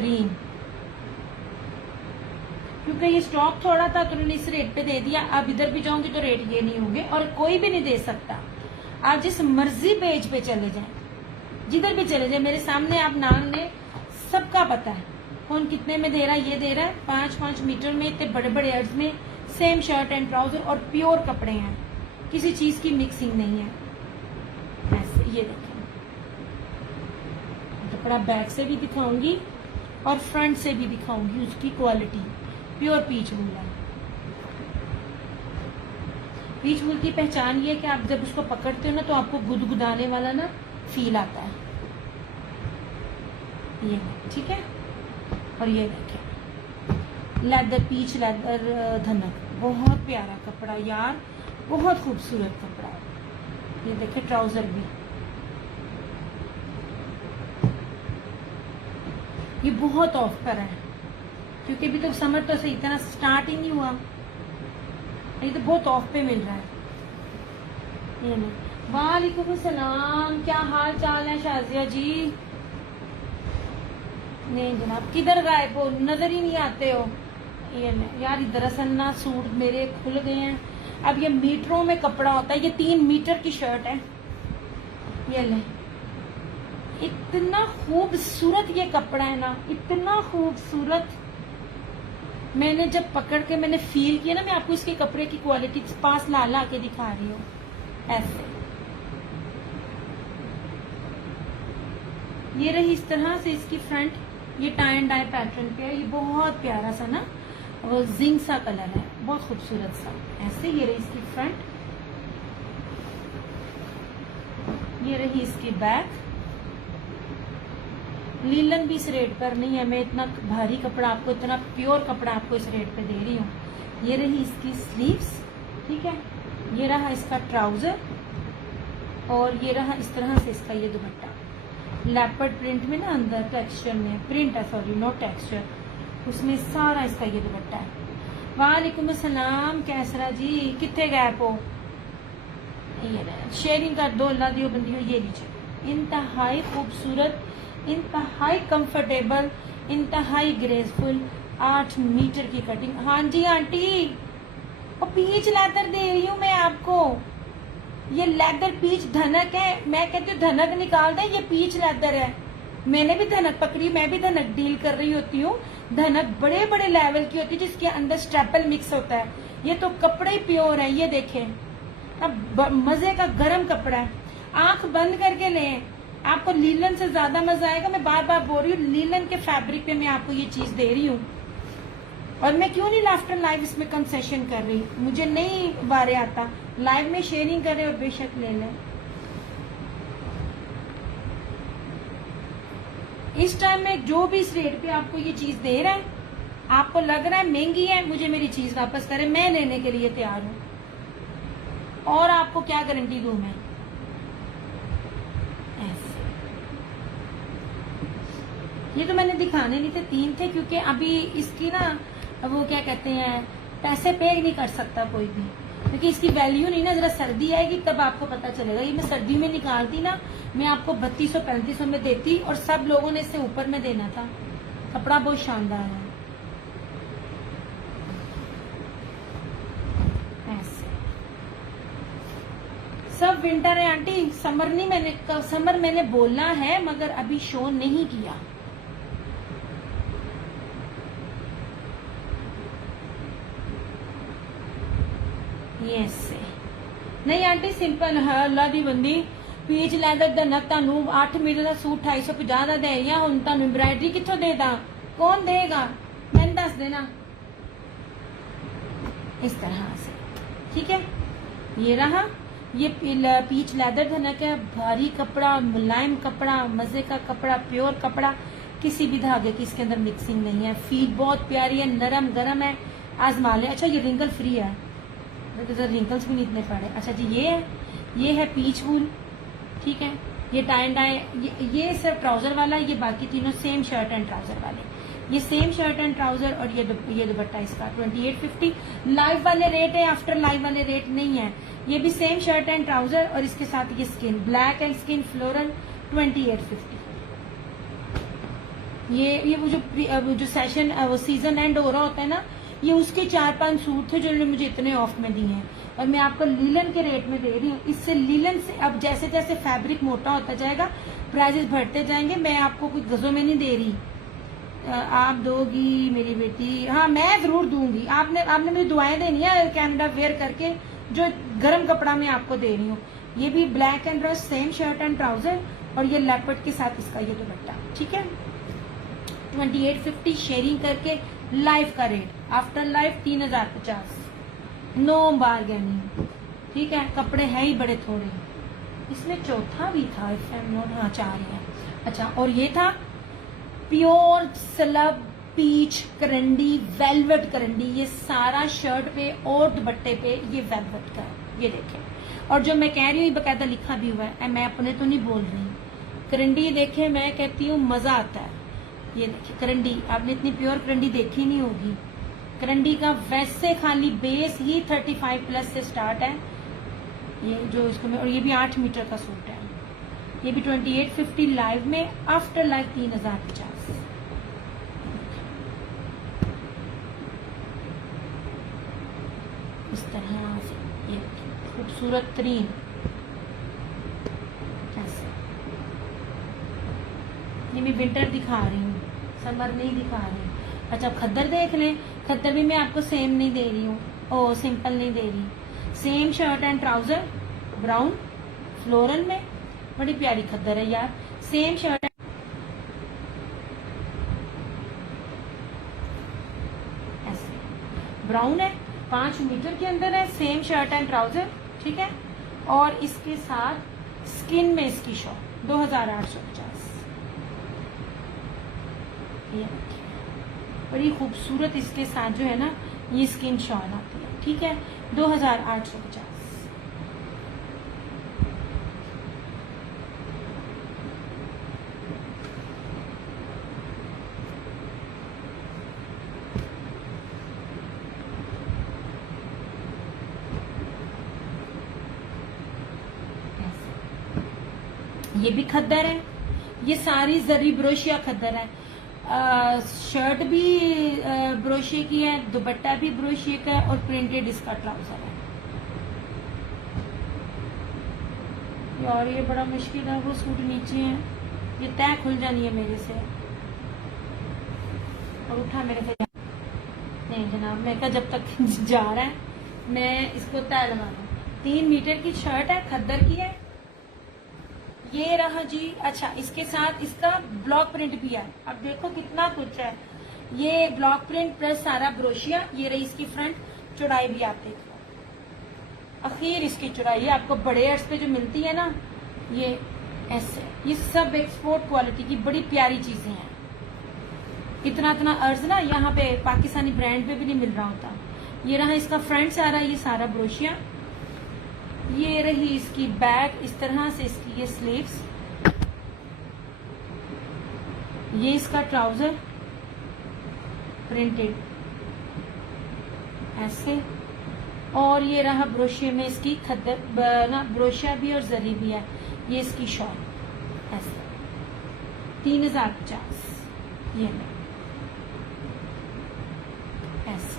बेहतरीन, क्योंकि ये स्टॉक थोड़ा था तो उन्होंने इस रेट पे दे दिया। अब इधर भी जाऊंगी तो रेट ये नहीं होंगे और कोई भी नहीं दे सकता। आप जिस मर्जी पेज पे चले जाएं, जिधर भी चले जाए, मेरे सामने आप नाम ने सबका पता है कौन कितने में दे रहा है। ये दे रहा है 5-5 मीटर में, इतने बड़े बड़े एड्स में, सेम शर्ट एंड ट्राउजर और प्योर कपड़े हैं, किसी चीज की मिक्सिंग नहीं है। ऐसे ये देखें, कपड़ा बैक से भी दिखाऊंगी और फ्रंट से भी दिखाऊंगी उसकी क्वालिटी। प्योर पीच वूल है। पीच वूल की पहचान ये है कि आप जब उसको पकड़ते हो ना तो आपको गुदगुदाने वाला ना फील आता है। ये ठीक है। और ये देखें लेदर, पीच लेदर धनक, बहुत प्यारा कपड़ा यार, बहुत खूबसूरत कपड़ा। ये देखें ट्राउजर भी, ये बहुत ऑफ पर है क्योंकि अभी तो समर तो सही इतना स्टार्ट ही नहीं हुआ, ये तो बहुत ऑफ पे मिल रहा है। ये नहीं। वालेकुम सलाम, क्या हाल चाल है शाजिया जी? नहीं जनाब, किधर गायब हो, नजर ही नहीं आते हो। ये नहीं यार, दरअसल ना सूट मेरे खुल गए हैं। अब ये मीटरों में कपड़ा होता है, ये 3 मीटर की शर्ट है। ये ले, इतना खूबसूरत ये कपड़ा है ना, इतना खूबसूरत। मैंने जब पकड़ के मैंने फील किया ना, मैं आपको इसके कपड़े की क्वालिटी पास ला ला के दिखा रही हूँ। ऐसे ये रही इस तरह से इसकी फ्रंट, ये टाई एंड डाई पैटर्न पे है। ये बहुत प्यारा सा ना वो जिंक सा कलर है, बहुत खूबसूरत सा। ऐसे ये रही इसकी फ्रंट, ये रही इसकी बैक। लीलन भी इस रेट पर नहीं है, मैं इतना भारी कपड़ा आपको, इतना प्योर कपड़ा आपको इस रेट पे दे रही हूँ। ये रही इसकी स्लीव्स, ठीक है। ये रहा इसका ट्राउजर और ये रहा इस तरह से इसका ये दुपट्टा। लेपर्ड प्रिंट में ना, अंदर टेक्सचर में प्रिंट है, सॉरी नॉट टेक्सचर, उसमें सारा इसका ये दुपट्टा है। वालेकुम अस्सलाम, कैसरा जी, कितने गैप हो? ये शेयरिंग कर दो, अल्लाह दियो बंदी हो। ये लीजिए, इंतहाई खूबसूरत, इंतहाई कंफर्टेबल, इंतहाई ग्रेसफुल, 8 मीटर की कटिंग। हाँ जी आंटी, और पीच लेदर दे रही हूँ मैं आपको। ये लेदर पीच धनक है, मैं कहती हूँ धनक निकाल दे, ये पीच लेदर है। मैंने भी धनक पकड़ी, मैं भी धनक डील कर रही होती हूँ। धनक बड़े बड़े लेवल की होती है जिसके अंदर स्टेपल मिक्स होता है। ये तो कपड़े प्योर है, ये देखें, अब मजे का गर्म कपड़ा है। आंख बंद करके लें, आपको लीलन से ज्यादा मजा आएगा। मैं बार बार बोल रही हूँ, लीलन के फैब्रिक पे मैं आपको ये चीज दे रही हूँ। और मैं क्यों नहीं लाफ्टर लाइव इसमें कंसेशन कर रही, मुझे नहीं बारे आता। लाइव में शेयरिंग करें और बेशक ले लें। इस टाइम में जो भी इस रेट पे आपको ये चीज दे रहा है, आपको लग रहा है महंगी है, मुझे मेरी चीज वापस करें, मैं लेने के लिए तैयार हूं। और आपको क्या गारंटी दूं मैं? ऐसे ये तो मैंने दिखाने नहीं थे, 3 थे, क्योंकि अभी इसकी ना वो क्या कहते हैं, पैसे पे नहीं कर सकता कोई भी, क्योंकि इसकी वैल्यू नहीं ना। जरा सर्दी आएगी तब आपको पता चलेगा। ये मैं सर्दी में निकालती ना, मैं आपको 3200-3500 में देती और सब लोगों ने इससे ऊपर में देना था। कपड़ा बहुत शानदार है। ऐसे सब विंटर है आंटी, समर नहीं। समर मैंने बोलना है मगर अभी शो नहीं किया। यस नहीं आंटी, सिंपल है, अल्लाह दी बंदी। पीच लैदर धनक तानू 8 मीटर का सूट 250 का दे रही हूं। तानू एम्ब्रायडरी कित्थों दे दा, कौन देगा, मैंने दस देना। इस तरह से, ठीक है। ये रहा, ये पीच लैदर धनक है, भारी कपड़ा, मुलायम कपड़ा, मजे का कपड़ा, प्योर कपड़ा, किसी भी धागे की इसके अंदर मिक्सिंग नहीं है। फील बहुत प्यारी है, नरम गरम है, आजमा ले। अच्छा ये रिंकल फ्री है, रिंकल्स भी नहीं इतने पड़े। अच्छा जी ये है पीच वूल, ठीक है। ये टाई एंड डाई, ये सिर्फ ट्राउजर वाला, ये बाकी तीनों सेम शर्ट एंड ट्राउजर वाले। ये सेम शर्ट एंड ट्राउजर और ये दुपट्टा इसका 2850 लाइव वाले रेट है, आफ्टर लाइव वाले रेट नहीं है। ये भी सेम शर्ट एंड ट्राउजर और इसके साथ ये skin black and skin floral 2850। ये वो जो सेशन वो सीजन एंड हो रहा होता है ना, ये उसके 4-5 सूट थे जो उन्होंने मुझे इतने ऑफ में दिए हैं, और मैं आपको लीलन के रेट में दे रही हूँ। इससे लीलन से अब जैसे जैसे फैब्रिक मोटा होता जाएगा प्राइजेस बढ़ते जाएंगे। मैं आपको कोई गजों में नहीं दे रही। आप दोगी मेरी बेटी? हाँ, मैं जरूर दूंगी। आपने मुझे दुआएं देनी है कैनेडा वेयर करके, जो गर्म कपड़ा मैं आपको दे रही हूँ। ये भी black and red same shirt and trouser, और ये लेपर्ड के साथ इसका ये दुपट्टा, ठीक है। 2850 शेयरिंग करके लाइफ का rate, after life 3050, no bargaining, ठीक है। कपड़े हैं ही बड़े थोड़े। इसमें चौथा भी था, इफ आई एम नॉट, हाँ 4 है। अच्छा, और ये था प्योर स्लब पीच करंडी, वेलवेट करंडी। ये सारा शर्ट पे और दुपट्टे पे ये वेलवेट का है, ये देखें। और जो मैं कह रही हूँ बकायदा लिखा भी हुआ है, मैं अपने तो नहीं बोल रही। करंडी देखे, मैं कहती हूँ मजा आता है। ये देखिए करंडी, आपने इतनी प्योर करंडी देखी नहीं होगी। करंडी का वैसे खाली बेस ही 35+ से स्टार्ट है, ये जो इसको में, और ये भी 8 मीटर का सूट है। ये भी 2850 लाइव में, आफ्टर लाइव 3050। इस तरह से ये खूबसूरत तरीन ऐसे। ये मैं विंटर दिखा रही हूँ, समर नहीं दिखा रही। अच्छा, खद्दर देख लें। खद्दर भी मैं आपको सेम नहीं दे रही हूँ, ओ सिंपल नहीं दे रही। Same shirt and trouser, brown floral में, बड़ी प्यारी खद्दर है यार। सेम शर्ट ऐसे ब्राउन है, 5 मीटर के अंदर है, सेम शर्ट एंड ट्राउजर, ठीक है। और इसके साथ स्किन में इसकी शॉल 2850। ये बड़ी खूबसूरत इसके साथ जो है ना ये स्किन शॉल आती है, ठीक है। 2850। ये भी खद्दर है, ये सारी जरी ब्रोशिया खद्दर है। शर्ट भी ब्रोशिया की है, दुपट्टा भी ब्रोशिया का है, और प्रिंटेड इसका ट्राउजर है। यार ये बड़ा मुश्किल है, वो सूट नीचे है, ये तय खुल जानी है मेरे से। और उठा मेरे से नहीं जनाब, मैं कहा जब तक जा रहा है मैं इसको तय लगा दूं। 3 मीटर की शर्ट है, खद्दर की है। ये रहा जी। अच्छा, इसके साथ इसका ब्लॉक प्रिंट भी है। अब देखो कितना कुछ है। ये ब्लॉक प्रिंट प्लस सारा ब्रोशिया। ये रही इसकी फ्रंट चौड़ाई भी, आप देखो आखिर इसकी चौड़ाई है। आपको बड़े अर्ज पे जो मिलती है ना, ये ऐसे, ये सब एक्सपोर्ट क्वालिटी की बड़ी प्यारी चीजें हैं। इतना इतना अर्ज ना यहाँ पे पाकिस्तानी ब्रांड पे भी नहीं मिल रहा होता। ये रहा इसका फ्रंट सारा, ये सारा ब्रोशिया। ये रही इसकी बैक, इस तरह से इसकी ये स्लीव्स। ये इसका ट्राउजर प्रिंटेड ऐसे, और ये रहा ब्रोशिया में इसकी खद्दर ना, ब्रोशिया भी और जरी भी है। ये इसकी शॉल ऐसे 3050। ये ऐसे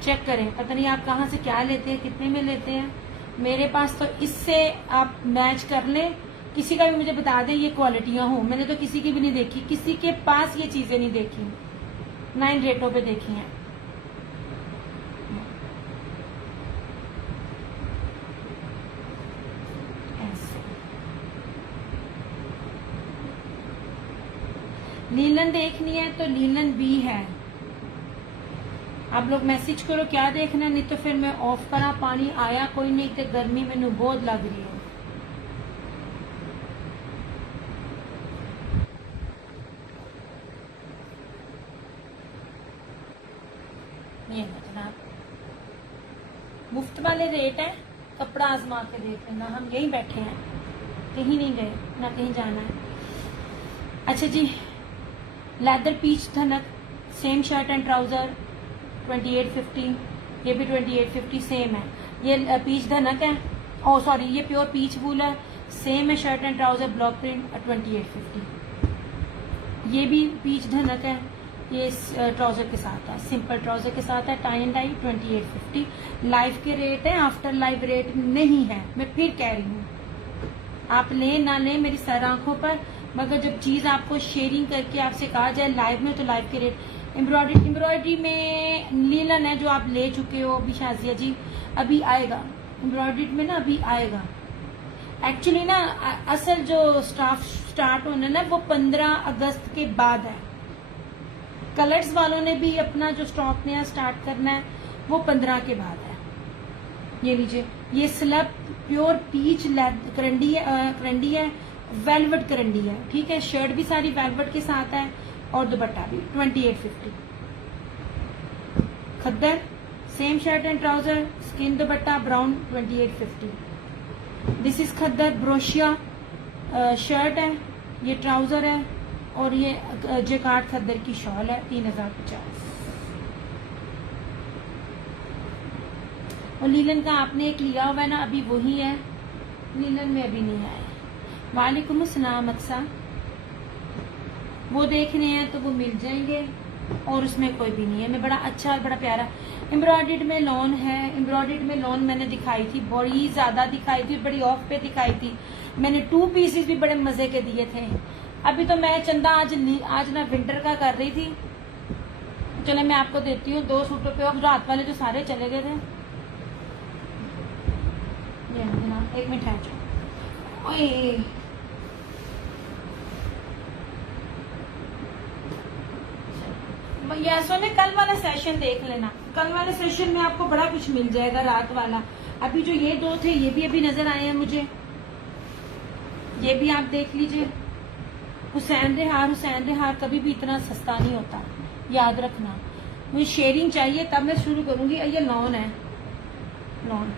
चेक करें, पता नहीं आप कहाँ से क्या लेते हैं, कितने में लेते हैं। मेरे पास तो इससे आप मैच कर लें, किसी का भी मुझे बता दें ये क्वालिटियां हो। मैंने तो किसी की भी नहीं देखी, किसी के पास ये चीजें नहीं देखी, ना इन रेटों पे देखी हैं। लीलन देखनी है तो लीलन भी है। आप लोग मैसेज करो क्या देखना, नहीं तो फिर मैं ऑफ करा। पानी आया कोई नहीं, तो गर्मी मैनू बहुत लग रही है। ये जनाब मुफ्त वाले रेट है, कपड़ा आजमा के देख लेना। हम यहीं बैठे हैं, कहीं नहीं गए, ना कहीं जाना है। अच्छा जी, लेदर पीच धनक, सेम शर्ट एंड ट्राउजर 2850। ये भी 2850 सेम है। ये पीच धनक है, ओ सॉरी ये प्योर पीच वूल है, सेम है shirt and trouser, block print 2850। ये भी पीच धनक है, ये ट्राउजर के साथ है, सिंपल ट्राउजर के साथ है, टाई एंड डाई 2850। लाइव के रेट है, आफ्टर लाइव रेट नहीं है। मैं फिर कह रही हूँ, आप लें ना लें मेरी सर आंखों पर, मगर जब चीज आपको शेयरिंग करके आपसे कहा जाए लाइव में, तो लाइव के रेट। एम्ब्रॉयडरी में लीलन है जो आप ले चुके हो अभी शाजिया जी, अभी आएगा एम्ब्रॉयडरी में ना, अभी आएगा। एक्चुअली ना असल जो स्टाफ स्टार्ट होना ना वो 15 अगस्त के बाद है। कलर्स वालों ने भी अपना जो स्टॉक नया स्टार्ट करना है वो 15 के बाद है। ये लीजिए, ये स्लब प्योर पीच करंडी है, वेलवेट करंडी है, ठीक है। शर्ट भी सारी वेलवेट के साथ है और दुपट्टा भी 2850। Khaddar same shirt and trouser, skin dupatta brown 2850। This is khaddar ब्रोशिया शर्ट है, ये ट्राउजर है और ये जेकार्ड खद्दर की शॉल है 3050। और लीलन का आपने एक लिया हुआ है ना, अभी वही है, लीलन में अभी नहीं आया। वालेकुम अस्सलाम अक्सा, वो देखने हैं तो वो मिल जाएंगे और उसमें कोई भी नहीं है। मैं बड़ा अच्छा और बड़ा प्यारा एम्ब्रॉयडर्ड में लॉन है। एम्ब्रॉयडर्ड में लॉन मैंने दिखाई थी, बड़ी ज्यादा दिखाई थी, बड़ी ऑफ पे दिखाई थी। मैंने 2 पीसेस भी बड़े मजे के दिए थे। अभी तो मैं चंदा आज ना विंटर का कर रही थी, चले मैं आपको देती हूँ 2 सूटों पे। और रात वाले जो सारे चले गए थे, ये एक मिनट है यासो में कल वाला सेशन देख लेना, कल वाले सेशन में आपको बड़ा कुछ मिल जाएगा रात वाला। अभी जो ये 2 थे ये भी अभी नजर आए हैं मुझे, ये भी आप देख लीजिए। हुसैन रेहार कभी भी इतना सस्ता नहीं होता, याद रखना। मुझे शेयरिंग चाहिए तब मैं शुरू करूंगी। ये लॉन है, लॉन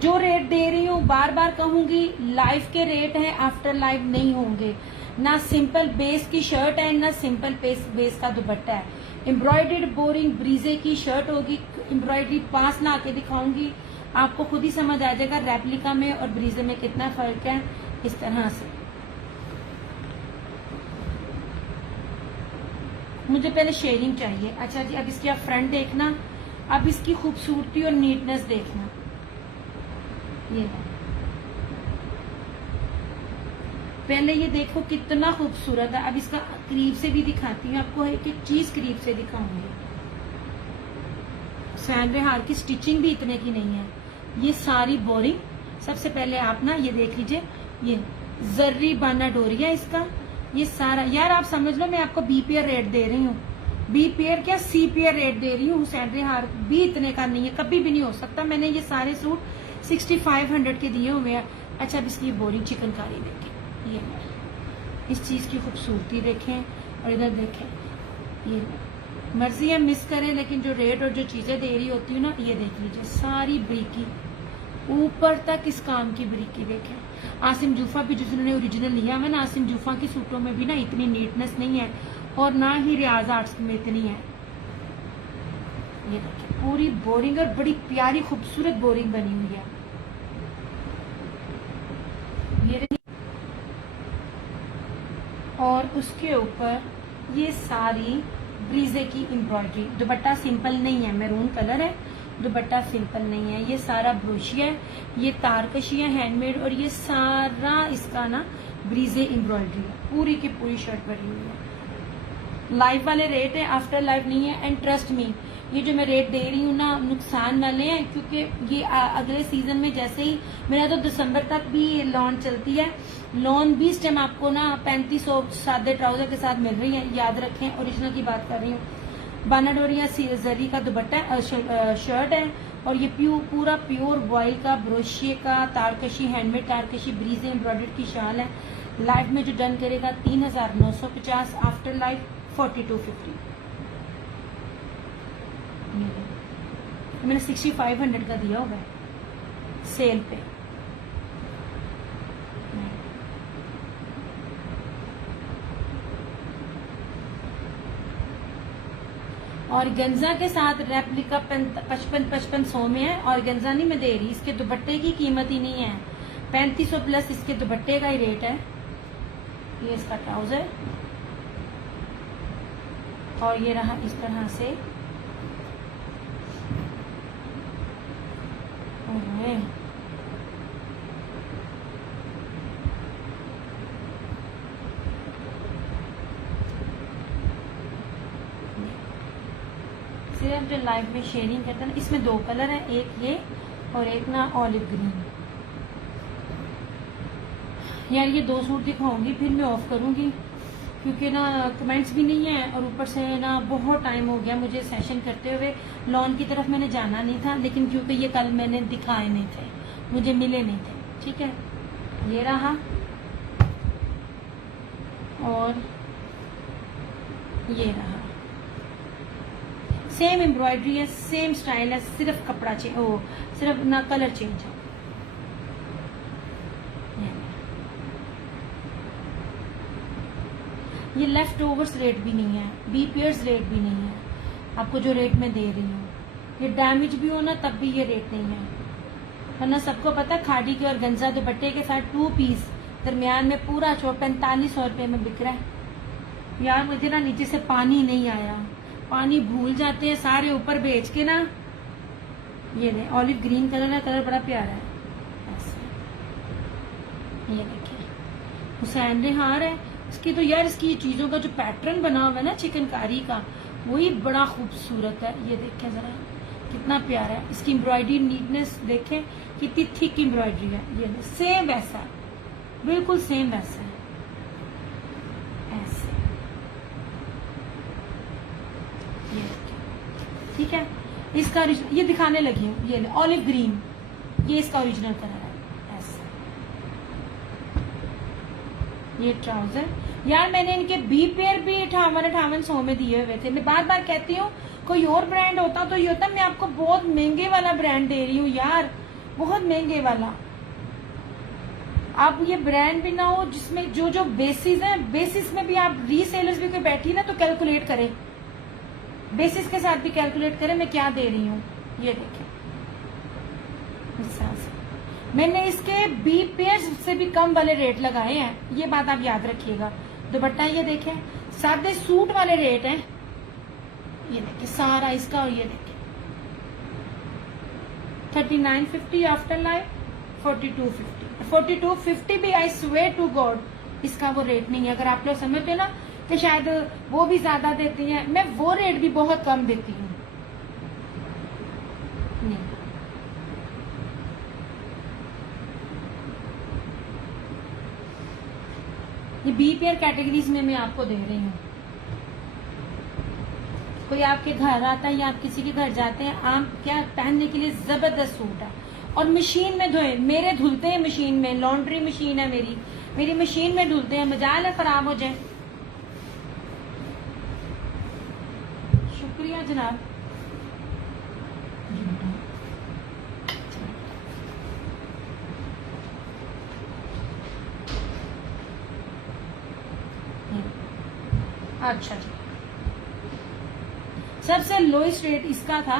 जो रेट दे रही हूँ बार बार कहूंगी, लाइव के रेट हैं, आफ्टर लाइव नहीं होंगे। ना सिंपल बेस की शर्ट है, ना सिंपल बेस का दुपट्टा है। एम्ब्रॉयडर्ड बोरिंग ब्रीजे की शर्ट होगी, एम्ब्रॉयडरी पास ला के दिखाऊंगी, आपको खुद ही समझ आ जाएगा रेप्लिका में और ब्रीजे में कितना फर्क है। इस तरह से मुझे पहले शेयरिंग चाहिए। अच्छा जी, अब इसकी आप फ्रंट देखना, अब इसकी खूबसूरती और नीटनेस देखना। ये है, पहले ये देखो कितना खूबसूरत है। अब इसका करीब से भी दिखाती हूँ आपको, एक एक चीज करीब से दिखाऊंगी। हुसैन रेहार की स्टिचिंग भी इतने की नहीं है, ये सारी बोरिंग। सबसे पहले आप ना ये देख लीजिए, ये जर्री बाना डोरी है इसका, ये सारा। यार आप समझ लो मैं आपको बी पेयर रेट दे रही हूँ, बी पेयर क्या सी पेयर रेट दे रही हूँ। हुसैन रेहार भी इतने का नहीं है, कभी भी नहीं हो सकता। मैंने ये सारे सूट 6500 के दिए हुए हैं। अच्छा, अब इसकी बोरिंग चिकनकारी देखें, ये इस चीज की खूबसूरती देखें और इधर देखें। ये मर्जी है मिस करें, लेकिन जो रेट और जो चीजें दे रही होती हूँ ना, ये देख लीजिए सारी ब्रीकी, ऊपर तक इस काम की ब्रीकी देखें। आसिम जूफा भी जिन्होंने ओरिजिनल लिया है ना, आसिम जूफा की सूटों में भी ना इतनी नीटनेस नहीं है और ना ही रियाज आर्ट्स में इतनी है। ये देखिए पूरी बोरिंग और बड़ी प्यारी खूबसूरत बोरिंग बनी हुई है। ये रही, और उसके ऊपर ये सारी ब्रीजे की एम्ब्रॉयडरी। दुपट्टा सिंपल नहीं है, मैरून कलर है, दुपट्टा सिंपल नहीं है। ये सारा ब्रोशिया है, ये तारकशी है हैंडमेड, और ये सारा इसका ना ब्रीजे एम्ब्रॉयडरी है। पूरी की पूरी शर्ट बनी हुई है। लाइव वाले रेट है, आफ्टर लाइव नहीं है। एंड ट्रस्ट मी, ये जो मैं रेट दे रही हूँ ना नुकसान वाले हैं, क्योंकि ये अगले सीजन में जैसे ही मेरा तो दिसंबर तक भी लॉन चलती है, लॉन भी इस टाइम आपको ना 3500 सादे ट्राउजर के साथ मिल रही है। याद रखें, ओरिजिनल की बात कर रही हूँ। बानाडोरिया जरी का दुपट्टा शर्ट है, और ये पूरा प्योर वॉइल का ब्रोशिये का तारकशी हैंडमेड तारकशी ब्रीजे एम्ब्रॉयडर्ड की शाल है। लाइव में जो डन करेगा 3950, आफ्टर लाइव 4250। मैंने 6500 का दिया हुआ है सेल पे। और गंजा के साथ रेप्लिका 5500 में है, और गंजा नहीं मैं दे रही, इसके दुपट्टे की कीमत ही नहीं है। 3500 प्लस इसके दुपट्टे का ही रेट है। ये इसका ट्राउजर, और ये रहा इस तरह से। सिर्फ जो लाइव में शेयरिंग करते हैं ना, इसमें 2 कलर हैं, एक ये और एक ना ऑलिव ग्रीन। यार ये 2 सूट दिखाऊंगी, फिर मैं ऑफ करूंगी क्योंकि ना कमेंट्स भी नहीं है, और ऊपर से ना बहुत टाइम हो गया मुझे सेशन करते हुए। लॉन की तरफ मैंने जाना नहीं था, लेकिन क्योंकि ये कल मैंने दिखाए नहीं थे, मुझे मिले नहीं थे। ठीक है, ये रहा, और ये रहा। सेम एम्ब्रॉयडरी है, सेम स्टाइल है, सिर्फ कपड़ा चेंज, सिर्फ ना कलर चेंज है। ये लेफ्ट ओवर्स रेट भी नहीं है, बी पेयर्स रेट भी नहीं है, आपको जो रेट में दे रही हूँ। ये डैमेज भी हो ना तब भी ये रेट नहीं है, वरना सबको पता है खादी के और गंजा दुपट्टे के साथ 2 पीस दरमियान में पूरा 4500 रुपये में बिक रहा है। यार मुझे ना नीचे से पानी नहीं आया, पानी भूल जाते हैं सारे ऊपर बेच के ना। ये ले ऑलिव ग्रीन कलर है, कलर बड़ा प्यारा है ऐसे। ये देखिए हुसैन रेहार है इसकी, तो यार इसकी चीजों का जो पैटर्न बना हुआ है ना चिकनकारी का, वही बड़ा खूबसूरत है। ये देखें जरा कितना प्यारा है, इसकी एम्ब्रॉयडरी नीटनेस देखें, कितनी थिक एम्ब्रॉयडरी है। ये सेम वैसा है, बिल्कुल सेम वैसा है ऐसे। ये ठीक है, इसका ये दिखाने लगी हूँ, ये ऑलिव ग्रीन, ये इसका ओरिजिनल कलर है ऐसा। ये ट्राउजर, यार मैंने इनके बी पेयर भी 5800 में दिए हुए थे। मैं बार बार कहती हूँ कोई और ब्रांड होता तो ये होता, मैं आपको बहुत महंगे वाला ब्रांड दे रही हूँ यार, बहुत महंगे वाला। आप ये ब्रांड भी ना हो जिसमें जो जो बेसिस है, बेसिस में भी आप रीसेलर्स भी कोई बैठी ना तो कैलकुलेट करें, बेसिस के साथ भी कैलकुलेट करें मैं क्या दे रही हूँ। ये देखें इस तरह से मैंने इसके बी पेयर्स से भी कम वाले रेट लगाए हैं, ये बात आप याद रखिएगा। दुपट्टा ये देखें, सादे सूट वाले रेट हैं, ये देखिए सारा इसका, और ये देखिए 3950 आफ्टर लाइफ, 4250। 4250 भी आई स्वेयर टू गॉड इसका वो रेट नहीं है। अगर आप लोग समझते हो ना कि शायद वो भी ज्यादा देती हैं, मैं वो रेट भी बहुत कम देती हूँ। ये बी पेयर कैटेगरीज में मैं आपको दे रही हूँ। कोई आपके घर आता है या आप किसी के घर जाते हैं, आप क्या पहनने के लिए जबरदस्त सूट है, और मशीन में धोए, मेरे धुलते हैं मशीन में, लॉन्ड्री मशीन है मेरी मशीन में धुलते हैं, मजाल है खराब हो जाए। शुक्रिया जनाब। अच्छा जी, सबसे लोएस्ट रेट इसका था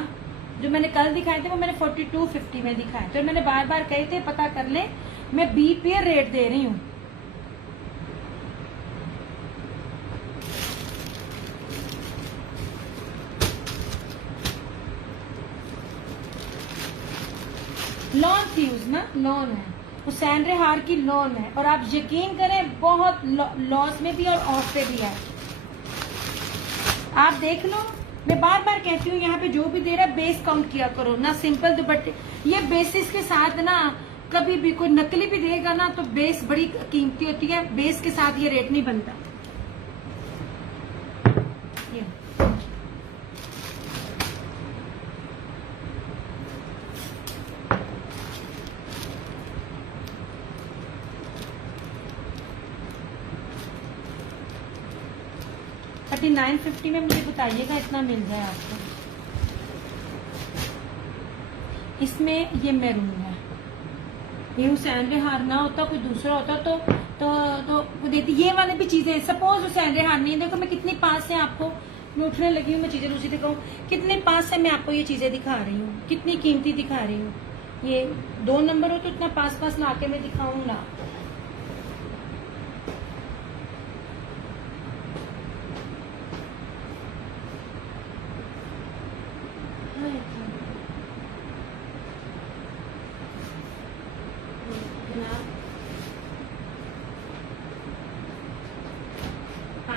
जो मैंने कल दिखाए थे, वो मैंने 4250 में दिखाए, तो मैंने बार बार कहे थे पता कर ले, मैं बी पेयर रेट दे रही हूँ। लॉन फ्यूज ना, लॉन है, हुसैन रेहार की लॉन है, और आप यकीन करें बहुत लॉस में भी और ऑफ पे भी है। आप देख लो, मैं बार बार कहती हूँ यहाँ पे जो भी दे रहा है बेस काउंट किया करो ना। सिंपल दुपट्टे ये बेसिस के साथ ना, कभी भी कोई नकली भी देगा ना तो बेस बड़ी कीमती होती है, बेस के साथ ये रेट नहीं बनता। ये 3950 में मुझे बताइएगा इतना मिल जाए आपको। इसमें ये मैरून है, ये हुसैन रेहार ना होता कोई दूसरा होता तो देती। ये वाले भी चीजें, सपोज हुसैन रेहार नहीं, देखो मैं कितनी पास से आपको मैं उठने लगी हूँ, मैं चीजें दूसरी दिखाऊँ, कितने पास से मैं आपको ये चीजें दिखा रही हूँ, कितनी कीमती दिखा रही हूँ। ये 2 नंबर हो तो इतना पास ला के मैं दिखाऊंगा।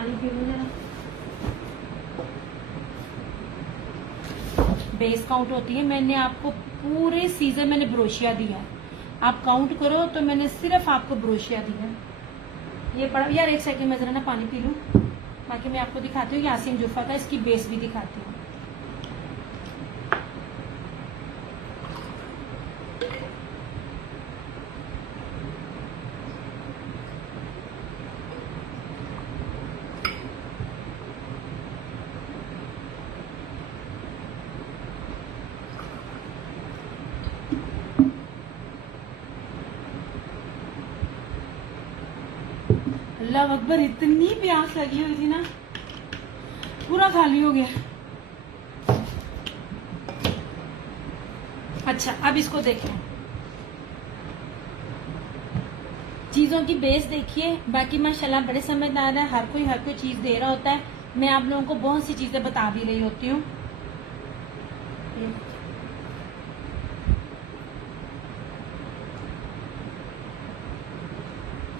पानी पी लूं जरा। बेस काउंट होती है, मैंने आपको पूरे सीजन मैंने ब्रोशिया दिया है, आप काउंट करो तो मैंने सिर्फ आपको ब्रोशिया दिया है। ये बड़ा यार, एक सेकंड में जरा ना पानी पी लूं, बाकी मैं आपको दिखाती हूँ आसिम जुफा का, इसकी बेस भी दिखाती हूँ। अल्लाह अकबर, इतनी प्यास लगी हुई थी ना, पूरा खाली हो गया। अच्छा, अब इसको देखें, चीजों की बेस देखिए। बाकी माशाल्लाह बड़े समझदार है, हर कोई चीज दे रहा होता है। मैं आप लोगों को बहुत सी चीजें बता भी रही होती हूँ।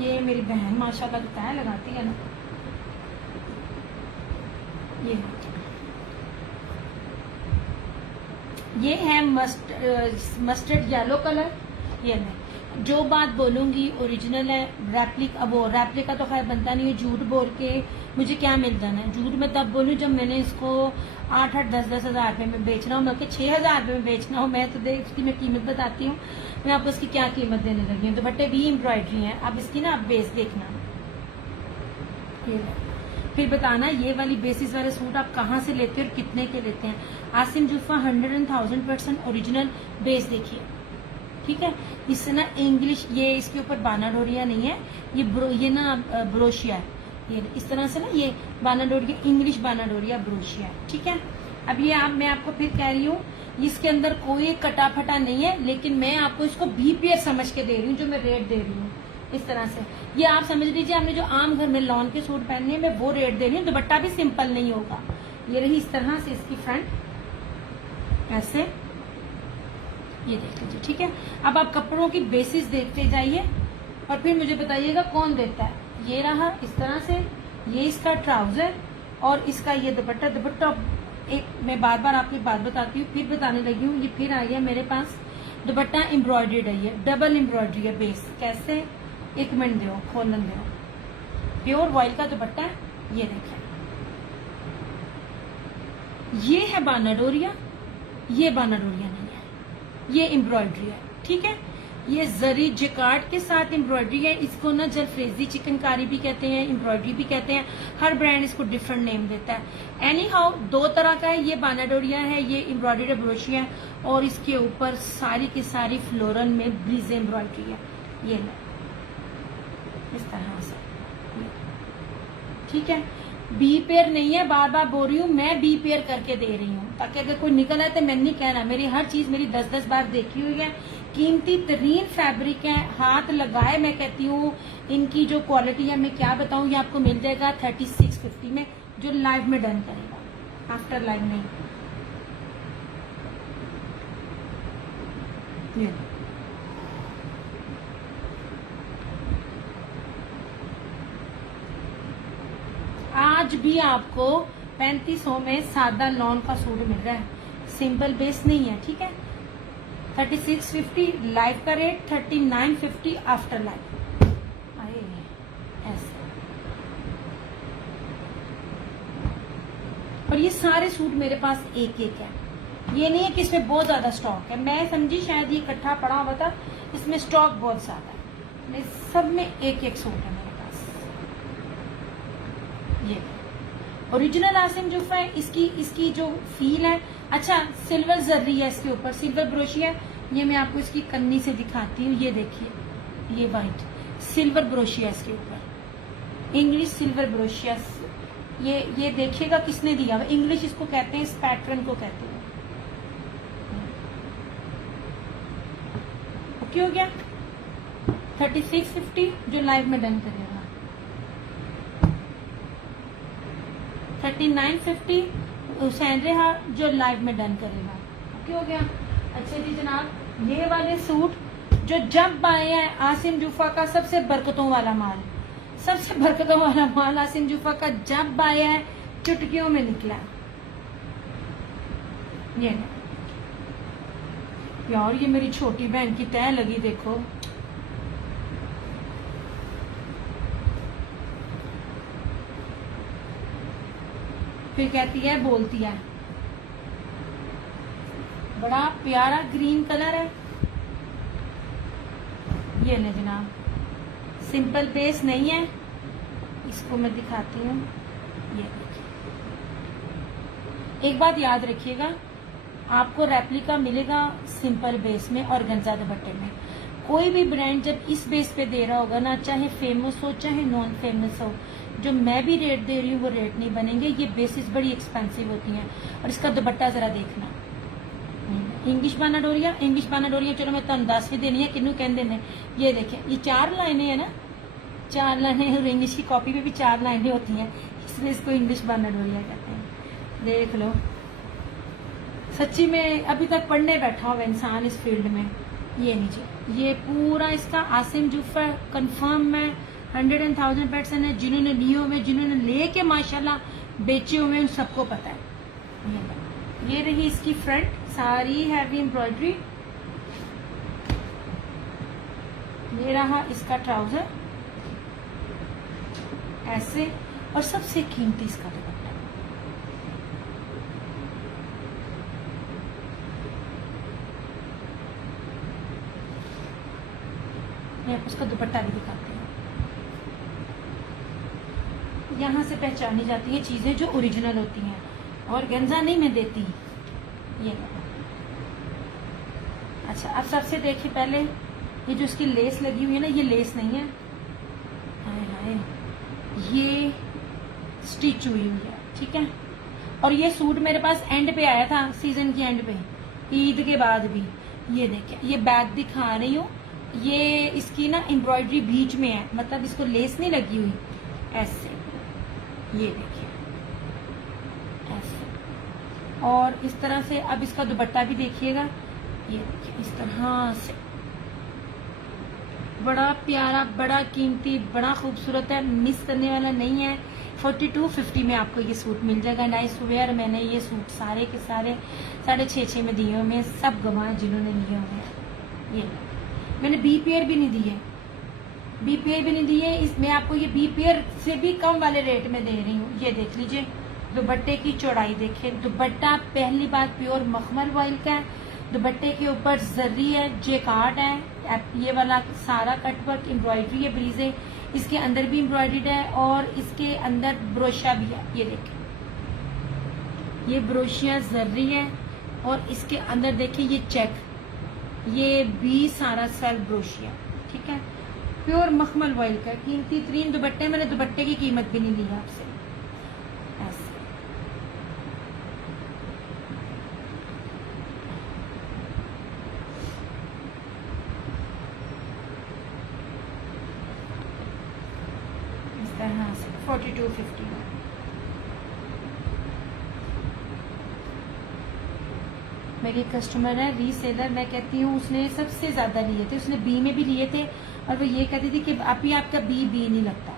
ये मेरी बहन माशाल्लाह तय लगाती है ना। ये है मस्टर्ड येलो कलर। ये मैं जो बात बोलूंगी ओरिजिनल है। रेप्लिका तो खैर बनता नहीं है, झूठ बोल के मुझे क्या मिल जाना है। झूठ में तब बोलूं जब मैंने इसको 8-8, 10-10 हजार रुपए में बेचना हो, बल्कि 6,000 रुपए में बेचना हो। मैं तो देख इसकी मैं कीमत बताती हूँ, मैं आपको इसकी क्या कीमत देने लगी हूँ। दुपट्टे भी एम्ब्रॉयडरी है। अब इसकी ना आप बेस देखना, ये फिर बताना ये वाली बेसिस वाले सूट आप कहाँ से लेते हैं और कितने के लेते हैं। आसिम जुफा 100,000% ओरिजिनल बेस देखिए, ठीक है। इससे ना इंग्लिश, ये इसके ऊपर बाना डोरिया नहीं है, ये ना ब्रोशिया है। ये इस तरह से ना ये बाना डोरिया, इंग्लिश बाना डोरिया ब्रोशिया है, ठीक है। अब ये मैं आपको फिर कह रही हूँ, इसके अंदर कोई कटा फटा नहीं है, लेकिन मैं आपको इसको बीपीएर समझ के दे रही हूँ, जो मैं रेट दे रही हूँ इस तरह से। ये आप समझ लीजिए, आपने जो आम घर में लॉन के सूट पहनने हैं, मैं वो रेट दे रही हूँ। दुपट्टा भी सिंपल नहीं होगा। ये रही इस तरह से इसकी फ्रंट, ऐसे ये देख लीजिए, ठीक है। अब आप कपड़ों की बेसिस देखते जाइए और फिर मुझे बताइएगा कौन देता है। ये रहा इस तरह से, ये इसका ट्राउजर और इसका ये दुपट्टा। दुपट्टा एक मैं बार बार आपको बात बताती हूँ, फिर बताने लगी हूँ। ये फिर आ गया मेरे पास दुपट्टा एम्ब्रॉयडर्ड है, ये डबल एम्ब्रॉयडरी है बेस। कैसे, एक मिनट दो, खोलन दो। प्योर वॉइल का दुपट्टा है, ये देखें। ये है बाना डोरिया, ये बाना डोरिया नहीं है, ये एम्ब्रॉयडरी है, ठीक है। ये जरी जिकार्ड के साथ एम्ब्रॉयडरी है। इसको ना जलफ्रेजी चिकनकारी भी कहते हैं, एम्ब्रॉयडरी भी कहते हैं। हर ब्रांड इसको डिफरेंट नेम देता है। एनी हाउ, दो तरह का है। ये बाना डोरिया है, ये एम्ब्रॉयडरी ब्रोशिया है, और इसके ऊपर सारी की सारी फ्लोरल में ब्रीज एम्ब्रॉयडरी है। ये लो इस तरह से, ठीक है। बी पेयर नहीं है, बार बार बोल रही हूँ, मैं बी पेयर करके दे रही हूँ, ताकि अगर कोई निकल आए तो मैं नहीं कहना। मेरी हर चीज मेरी 10-10 बार देखी हुई है। कीमती तरीन फैब्रिक है, हाथ लगाए। मैं कहती हूँ इनकी जो क्वालिटी है, मैं क्या बताऊँ, ये आपको मिल जाएगा 3650 में, जो लाइव में डन करेगा, आफ्टर लाइव नहीं। आज भी आपको 3500 में सादा लॉन का सूट मिल रहा है, सिंपल बेस नहीं है, ठीक है। 3650 लाइव का रेट, 3950 आफ्टर लाइव। अरे ऐसे, और ये सारे सूट मेरे पास एक एक है। ये नहीं है कि इसमें बहुत ज्यादा स्टॉक है। मैं समझी शायद ये इकट्ठा पड़ा हुआ था, इसमें स्टॉक बहुत ज्यादा है। मैं सब में एक एक सूट है मेरे पास। ये ओरिजिनल आसिम जुफा है। इसकी जो फील है, अच्छा सिल्वर जर्री है इसके ऊपर, सिल्वर ब्रोशिया है। ये मैं आपको इसकी कन्नी से दिखाती हूँ, ये देखिए, ये वाइट सिल्वर ब्रोशिया इसके ऊपर, इंग्लिश सिल्वर ब्रोशिया। ये देखिएगा किसने दिया हुआ, इंग्लिश इसको कहते हैं, इस पैटर्न को कहते हैं। ओके हो गया। 3650 जो लाइव में डन करेगा, 3950 हुसैन रेहा जो लाइव में डन करेगा। ओके हो गया। अच्छा जी जनाब, ये वाले सूट जो जब आए हैं, आसिम जुफा का सबसे बरकतों वाला माल, सबसे बरकतों वाला माल आसिम जूफा का जब आया है चुटकियों में निकला। ये यार ये मेरी छोटी बहन की तय लगी देखो। फिर कहती है बोलती है, बड़ा प्यारा ग्रीन कलर है। ये ले जनाब, सिंपल बेस नहीं है, इसको मैं दिखाती हूँ। ये देखिए, एक बात याद रखिएगा, आपको रेप्लिका मिलेगा सिंपल बेस में और गंजा दुपट्टे में। कोई भी ब्रांड जब इस बेस पे दे रहा होगा ना, चाहे फेमस हो चाहे नॉन फेमस हो, जो मैं भी रेट दे रही हूँ वो रेट नहीं बनेंगे। ये बेसिस बड़ी एक्सपेंसिव होती हैं। और इसका दुपट्टा जरा देखना, इंग्लिश बानाडोरिया चलो मैं तुम दस भी देनी है किन्नू कहते हैं। ये देखें, ये 4 लाइनें है ना, 4 लाइनें, और इंग्लिश की कॉपी में भी 4 लाइनें होती हैं, इसलिए इसको इंग्लिश बानाडोरिया कहते हैं। देख लो, सच्ची में अभी तक पढ़ने बैठा हुआ इंसान इस फील्ड में। ये नीचे ये पूरा इसका आसिम जूफा कंफर्म में 100,000% है। जिन्होंने लिए हुए, जिन्होंने लेके माशाल्लाह बेचे हुए, उन सबको पता है। ये रही इसकी फ्रंट, सारी हैवी एम्ब्रॉयडरी। ये रहा इसका ट्राउजर ऐसे, और सबसे कीमती इसका दुपट्टा। मैं उसका दुपट्टा भी दिखाती हूँ। यहाँ से पहचानी जाती है चीजें जो ओरिजिनल होती हैं, और गंजा नहीं मैं देती। ये अच्छा, अब सबसे देखिए पहले, ये जो इसकी लेस लगी हुई है ना, ये लेस नहीं है, हाय हाय, ये स्टिच हुई हुई है, ठीक है। और ये सूट मेरे पास एंड पे आया था, सीजन के एंड पे, ईद के बाद भी। ये देखिए, ये बैक दिखा रही हूँ, ये इसकी ना एम्ब्रॉयडरी बीच में है, मतलब इसको लेस नहीं लगी हुई, ऐसे। ये देखिए ऐसे, और इस तरह से। अब इसका दुपट्टा भी देखिएगा, ये देखिए इस तरह से, बड़ा प्यारा, बड़ा कीमती, बड़ा खूबसूरत है, मिस करने वाला नहीं है। 4250 में आपको ये सूट मिल जाएगा। Nice wear. मैंने ये सूट सारे के सारे 6.5 में दिए हुए, सब गवाह जिन्होंने लिए हुए हैं। ये मैंने बी पेयर भी नहीं दिए, बी पेयर भी नहीं दिए। इसमें आपको ये बी पेयर से भी कम वाले रेट में दे रही हूँ। ये देख लीजिए, दुपट्टे की चौड़ाई देखिए। दुपट्टा पहली बात प्योर मखमल ऑयल का है, दुपट्टे के ऊपर जर्री है, जेकार्ड है, ये वाला सारा कटवर्क एम्ब्रॉयडरी है, ब्रीजे इसके अंदर भी एम्ब्रॉयडर्ड है, और इसके अंदर ब्रोशा भी है। ये देखिए, ये ब्रोशिया जर्री है, और इसके अंदर देखिए ये चेक, ये भी सारा सेल्फ ब्रोशिया, ठीक है। प्योर मखमल ऑयल का कीमती तरीन दुपट्टे। मैंने दुपट्टे की कीमत भी नहीं ली आपसे, ऐसे। इस तरह से 4250 में। मेरी कस्टमर है, रीसेलर, मैं कहती हूँ उसने सबसे ज्यादा लिए थे, उसने बी में भी लिए थे, और वो ये कहती थी कि अभी आपका बी नहीं लगता।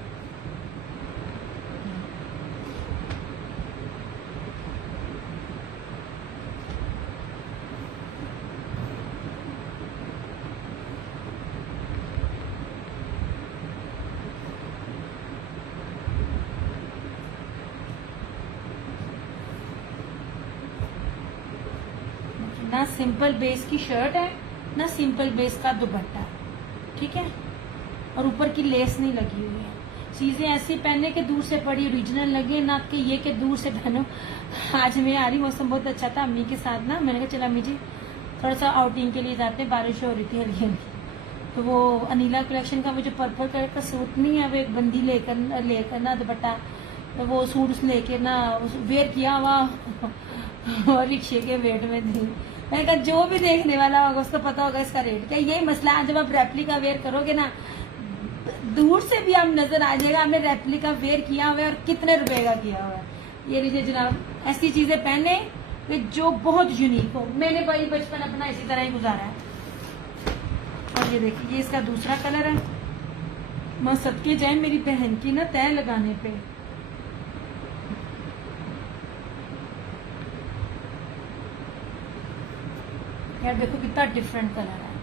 ना सिंपल बेस की शर्ट है, ना सिंपल बेस का दुपट्टा है, ठीक है। और ऊपर की लेस नहीं लगी हुई है। चीजें ऐसी पहनने के दूर से पड़ी ओरिजिनल लगे, ना कि ये के दूर से पहनो। आज मैं आ रही, मौसम बहुत अच्छा था, अम्मी के साथ ना, मैंने कहा चला अम्मी जी थोड़ा सा आउटिंग के लिए जाते हैं, बारिश हो रही थी हल्की हल्की। तो वो अनिला कलेक्शन का वो जो पर्पल कलर का सूट नहीं है, वो एक बंदी लेकर ना दुपट्टा, तो वो सूट लेके ना वेयर किया हुआ और रिक्शे के वेट में थी। मैंने कहा जो भी देखने वाला होगा उसको पता होगा इसका रेट क्या। यही मसला है, जब आप रेप्लिका वेयर करोगे ना, दूर से भी आप नजर आ जाएगा आपने रेप्लिका वेयर किया हुआ है और कितने रुपए का किया हुआ है। ये लीजिए जनाब, ऐसी चीजें पहने कि जो बहुत यूनिक हो। मैंने भाई बचपन अपना इसी तरह ही गुजारा है। और ये देखिए, ये इसका दूसरा कलर है, माँ सदके जाए मेरी बहन की ना तय लगाने पे। यार देखो कितना डिफरेंट कलर है।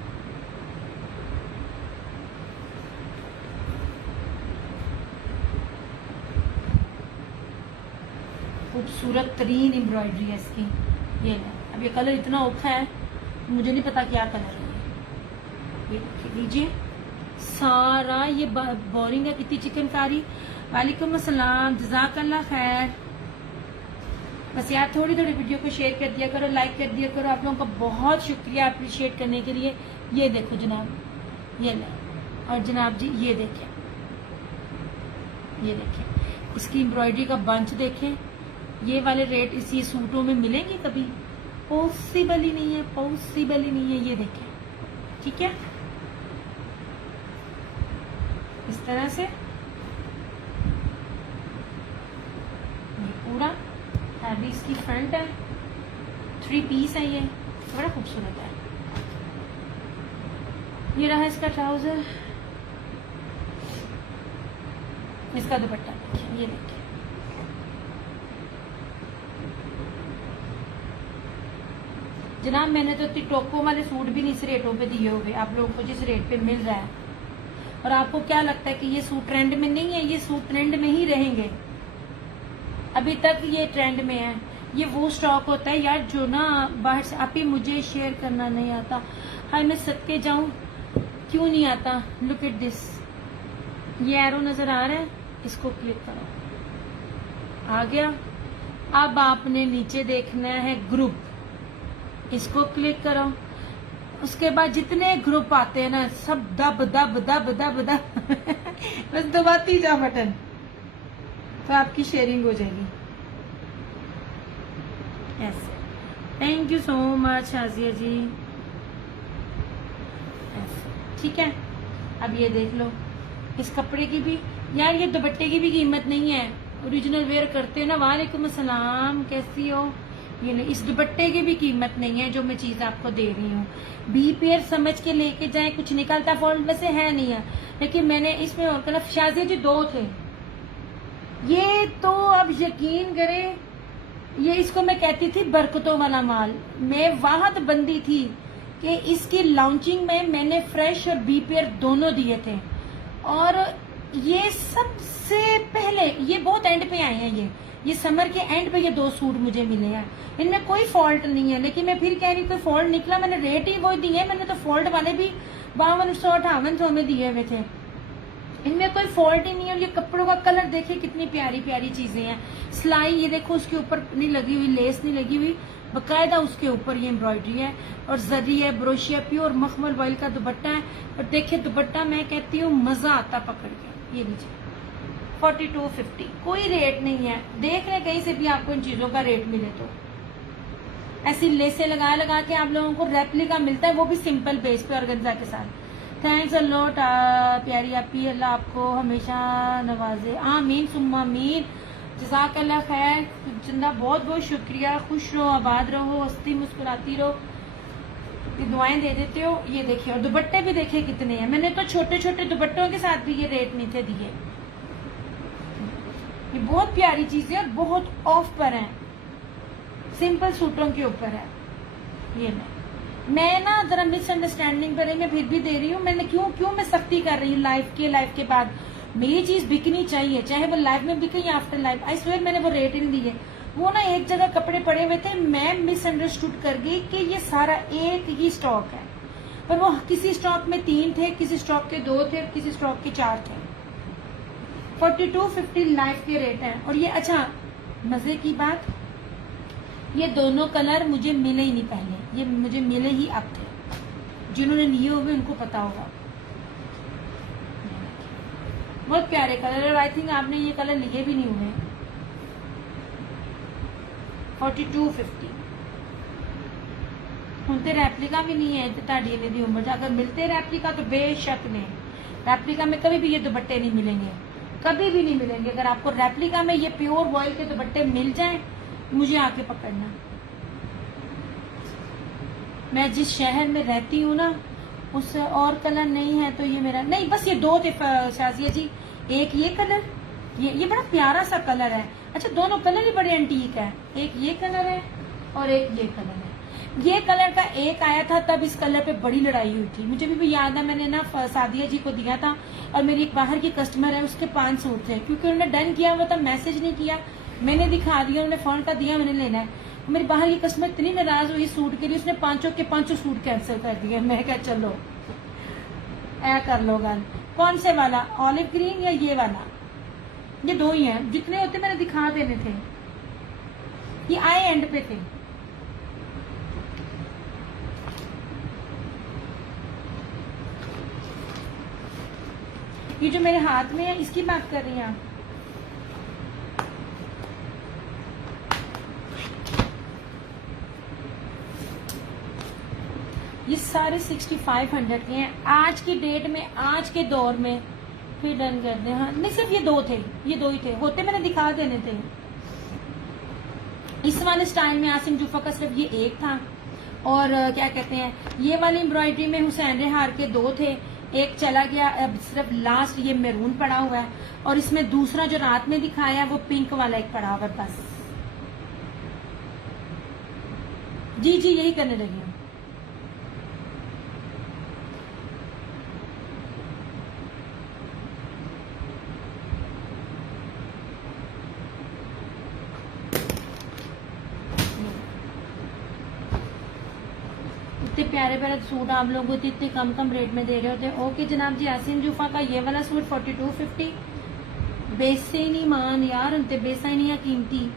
खूबसूरत तरीन एम्ब्रॉयडरी है इसकी। ये है, अब ये कलर इतना औखा है मुझे नहीं पता क्या कलर है। ये देख लीजिए सारा ये बोरिंग है। कितनी चिकनकारी। वालेकुम अस्सलाम, जज़ाकल्लाह खैर। बस यार थोड़ी थोड़ी वीडियो को शेयर कर दिया करो, लाइक कर दिया करो। आप लोगों का बहुत शुक्रिया अप्रिशिएट करने के लिए। ये देखो जनाब, ये ले, और जनाब जी ये देखें, ये देखें इसकी एम्ब्रॉयडरी का बंच देखें। ये वाले रेट इसी सूटों में मिलेंगे कभी? पॉसिबल ही नहीं है, पॉसिबल ही नहीं है। ये देखें, ठीक है, इस तरह से ये पूरा हैवी इसकी फ्रंट है। 3 पीस है, ये बड़ा खूबसूरत है। ये रहा इसका ट्राउजर, इसका दुपट्टा देखिए, ये देखिए जनाब। मैंने तो टोको वाले सूट भी नहीं इस रेटों पे दिए हुए आप लोगों को, जिस रेट पे मिल रहा है। और आपको क्या लगता है कि ये सूट ट्रेंड में नहीं है? ये सूट ट्रेंड में ही रहेंगे, अभी तक ये ट्रेंड में है। ये वो स्टॉक होता है यार जो ना बाहर से। आप ही मुझे शेयर करना नहीं आता। हाय मैं सदके जाऊं, क्यों नहीं आता? लुक एट दिस, ये एरो नजर आ रहा है, इसको क्लिक करो, आ गया। अब आपने नीचे देखना है ग्रुप, इसको क्लिक करो। उसके बाद जितने ग्रुप आते हैं ना सब दब दब दब दब दब बस दबाती जा बटन, तो आपकी शेयरिंग हो जाएगी ऐसे। थैंक यू सो मच आजिया जी, ऐसे ठीक है। अब ये देख लो इस कपड़े की भी यार, ये दुपट्टे की भी कीमत नहीं है। ओरिजिनल वेयर करते हो ना। वालेकुम अस्सलाम, कैसी हो? ये इस दुपट्टे की भी कीमत नहीं है जो मैं चीज आपको दे रही हूँ। बी पेयर समझ के लेके जाए, कुछ निकलता फॉल्ट में से है नहीं है, लेकिन मैंने इसमें और कलर शाजी जी 2 थे। ये तो अब यकीन करें, ये इसको मैं कहती थी बरकतों वाला माल। मैं वाहद बंदी थी कि इसकी लॉन्चिंग में मैंने फ्रेश और बी पेयर दोनों दिए थे। और ये सबसे पहले, ये बहुत एंड पे आए हैं। ये समर के एंड पे ये 2 सूट मुझे मिले हैं। इनमें कोई फॉल्ट नहीं है, लेकिन मैं फिर कह रही हूँ कोई फॉल्ट निकला, मैंने रेट ही वो दिए। मैंने तो फॉल्ट वाले भी 5258 में दिए हुए थे। इनमें कोई फॉल्ट ही नहीं है। और ये कपड़ों का कलर देखिए, कितनी प्यारी प्यारी चीजें हैं। सिलाई ये देखो, उसके ऊपर नहीं लगी हुई, लेस नहीं लगी हुई, बकायदा उसके ऊपर ये एम्ब्रॉयडरी है। और जरी है, ब्रोशिया, प्योर मखमल ऑयल का दुपट्टा है। और देखिए दुपट्टा, मैं कहती हूँ मजा आता पकड़ के। ये लीजिए 4250, कोई रेट नहीं है। देख रहे कहीं से भी आपको इन चीजों का रेट मिले तो। ऐसी लेसे लगा लगा के आप लोगों को रेप्लिका मिलता है, वो भी सिंपल बेस पे ऑर्गेन्जा के साथ। थैंक्स अ लॉट प्यारी आपी, अल्लाह आपको हमेशा नवाजे, आमीन सुम्मा आमीन। जज़ाकल्लाह खैर। जिंदा बहुत बहुत शुक्रिया। खुश रहो, आबाद रहो, हंसती मुस्कुराती रहो, ये दुआएं दे देते हो। ये देखिए, और दुपट्टे भी देखिए कितने हैं। मैंने तो छोटे छोटे दुपट्टों के साथ भी ये रेट नहीं थे दिए। ये बहुत प्यारी चीजें और बहुत ऑफ पर है, सिंपल सूटों के ऊपर है। ये मैं ना जरा मिसअंडरस्टैंडिंग पर मैं फिर भी दे रही हूँ। मैंने क्यों मैं सख्ती कर रही हूँ लाइफ के बाद। मेरी चीज बिकनी चाहिए, चाहे वो लाइफ में बिके या आफ्टर लाइफ। आई स्वेयर मैंने वो रेट ही नहीं दिए। वो ना एक जगह कपड़े पड़े हुए थे, मैं मिसअंडरस्टूड कर गई कि ये सारा एक ही स्टॉक है, पर वो किसी स्टॉक में 3 थे, किसी स्टॉक के 2 थे, किसी स्टॉक के 4 थे। 4250 लाइफ के रेट है। और ये अच्छा मजे की बात, ये दोनों कलर मुझे मिले ही नहीं पहले, ये मुझे मिले ही अब थे। जिन्होंने लिए हुए उनको पता होगा। बहुत प्यारे कलर, और आई थिंक आपने ये कलर लिए भी नहीं हुए। 4250 होते रेप्लिका भी नहीं है ताड़ी दी उम्र। अगर मिलते रेप्लिका तो बेशक नहीं, रेप्लिका में कभी भी ये दुपट्टे नहीं मिलेंगे, कभी भी नहीं मिलेंगे। अगर आपको रेप्लिका में ये प्योर वॉयल के दुपट्टे मिल जाएं, मुझे आके पकड़ना। मैं जिस शहर में रहती हूँ ना, उस और कलर नहीं है तो ये मेरा नहीं, बस ये दो थे शाजिया जी। एक ये कलर, ये बड़ा प्यारा सा कलर है। अच्छा दोनों कलर ही बड़े एंटीक है, एक ये कलर है और एक ये कलर है। ये कलर का एक आया था तब इस कलर पे बड़ी लड़ाई हुई थी, मुझे भी याद है। मैंने ना सादिया जी को दिया था और मेरी एक बाहर की कस्टमर है, उसके 5 सूट थे, क्योंकि उन्होंने डन किया हुआ था, मैसेज नहीं किया, मैंने दिखा दिया, उन्होंने फोन का दिया, मैंने लेना है। मेरी बाहर की कस्टमर इतनी नाराज हुई सूट के लिए, उसने 5 के 5 सूट कैंसिल कर दिए। मैं क्या चलो ऐ कर लो गल। कौन से वाला, ऑलिव ग्रीन या ये वाला? ये दो ही हैं, जितने होते मैंने दिखा देने थे, ये आए एंड पे थे। ये जो मेरे हाथ में है इसकी बात कर रही हैं आप? ये सारे 6500 के हैं आज की डेट में, आज के दौर में। फिर डन कर दे। हाँ नहीं, सिर्फ ये दो थे, ये दो ही थे, होते मैंने दिखा देने थे। इस वाले स्टाइल में आसिम जूफा का सिर्फ ये एक था, और क्या कहते हैं, ये वाली एम्ब्रॉयडरी में हुसैन रेहार के 2 थे, एक चला गया, अब सिर्फ लास्ट ये मैरून पड़ा हुआ है, और इसमें दूसरा जो रात में दिखाया वो पिंक वाला एक पड़ा हुआ है बस। जी जी यही करने लगी हूँ। इतने प्यारे प्यारे सूट आप लोगों को इतने कम रेट में दे रहे होते। ओके जनाब जी। आसिम जूफा का ये वाला सूट 4250। बेस से ही नहीं मान यार, उनते बेसा ही नहीं है कीमती,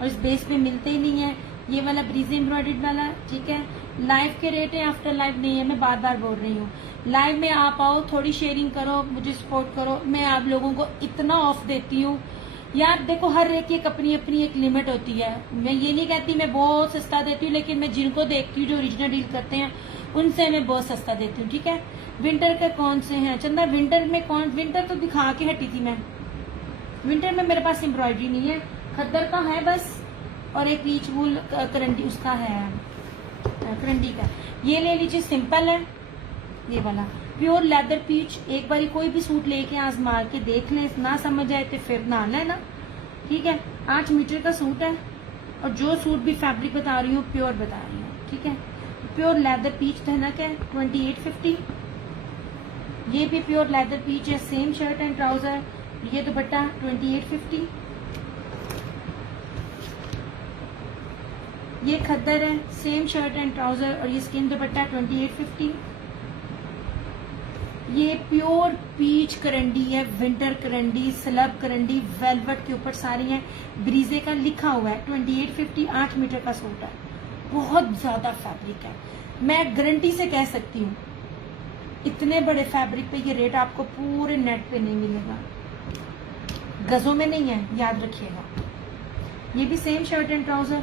और इस बेस पे मिलते ही नहीं है। ये वाला ब्रीजी एम्ब्रॉयडर्ड वाला, ठीक है। लाइव के रेट है, आफ्टर लाइव नहीं है, मैं बार बार बोल रही हूँ। लाइव में आप आओ, थोड़ी शेयरिंग करो, मुझे सपोर्ट करो, मैं आप लोगों को इतना ऑफ देती हूँ यार। देखो हर एक की अपनी अपनी एक लिमिट होती है। मैं ये नहीं कहती मैं बहुत सस्ता देती हूँ, लेकिन मैं जिनको देखती हूँ जो ओरिजिनल डील करते हैं उनसे मैं बहुत सस्ता देती हूँ, ठीक है। विंटर के कौन से हैं चंदा? विंटर में कौन? विंटर तो दिखा के हटी थी मैं। विंटर में मेरे पास एम्ब्रॉयडरी नहीं है, खद्दर का है बस, और एक पीच वूल करंडी उसका है, करंडी का। ये ले लीजिए, सिंपल है ये वाला प्योर लेदर पीच। एक बारी कोई भी सूट लेके आजमा के देख लें, ना समझ आए तो फिर ना लेना, ठीक है। 8 मीटर का सूट है, और जो सूट भी फैब्रिक बता रही हूँ प्योर बता रही हूँ, ठीक है। प्योर लेदर पीच धनक है 2850। ये भी प्योर लेदर पीच है, सेम शर्ट एंड ट्राउजर। ये दुपट्टा 2850। ये खद्दर है, सेम शर्ट एंड ट्राउजर, और ये स्किन दुपट्टा 2850। ये प्योर पीच करंडी है, विंटर करंडी, स्लब करंडी, वेलवेट के ऊपर सारी है, ब्रीजे का लिखा हुआ है 2850। 8 मीटर का सूट है, बहुत ज्यादा फैब्रिक है। मैं गारंटी से कह सकती हूँ इतने बड़े फैब्रिक पे ये रेट आपको पूरे नेट पे नहीं मिलेगा, गजों में नहीं है, याद रखिएगा। ये भी सेम शर्ट एंड ट्राउजर,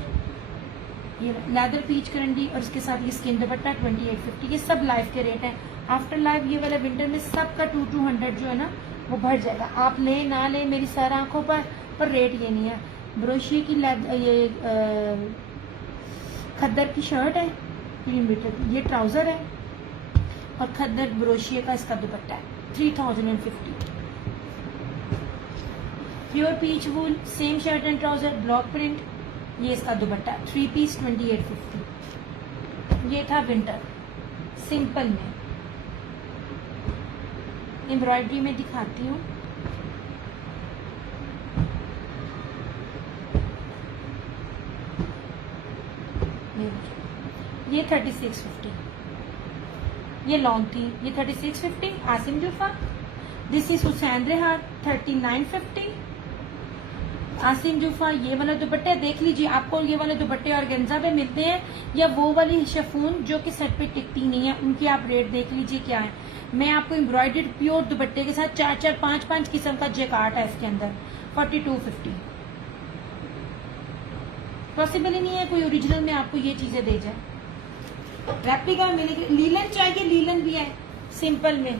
ये लेदर पीच करंडी, और इसके साथ ये स्किन दुपट्टा 2850। ये सब लाइव के रेट है। आफ्टर लाइव ये वाला विंटर में सबका 200 जो है ना वो बढ़ जाएगा। आप ले ना ले मेरी सर आंखों पर रेट ये नहीं है। ब्रोशिए की ये खद्दर की शर्ट है 3 मीटर की, ये ट्राउजर है, और खद्दर ब्रोशिए का इसका दुपट्टा है 3050। Pure peach wool, same shirt and trouser, block print, ये इसका दुपट्टा 3 पीस 2850। ये था विंटर सिंपल में। एम्ब्रॉयडरी में दिखाती हूँ। ये 3650, ये लॉन्ग थी, ये 3650। Asim Jofa, this is Hussain Rehar 3950। आसिम जूफा ये वाला दुपट्टा देख लीजिए, आपको ये वाले दुपट्टे ऑर्गेन्जा पे मिलते हैं, या वो वाली शिफॉन जो कि सेट पे टिकती नहीं है, उनकी आप रेट देख लीजिए क्या है। मैं आपको एम्ब्रॉयडर्ड प्योर दुपट्टे के साथ 4-4, 5-5 किस्म का जेकार्ट है इसके अंदर 4250। पॉसिबल ही नहीं है कोई ओरिजिनल में आपको ये चीजें दे जाए। रेप्लिका मिलेगी, लीलन चाहिए, लीलन भी है सिंपल में,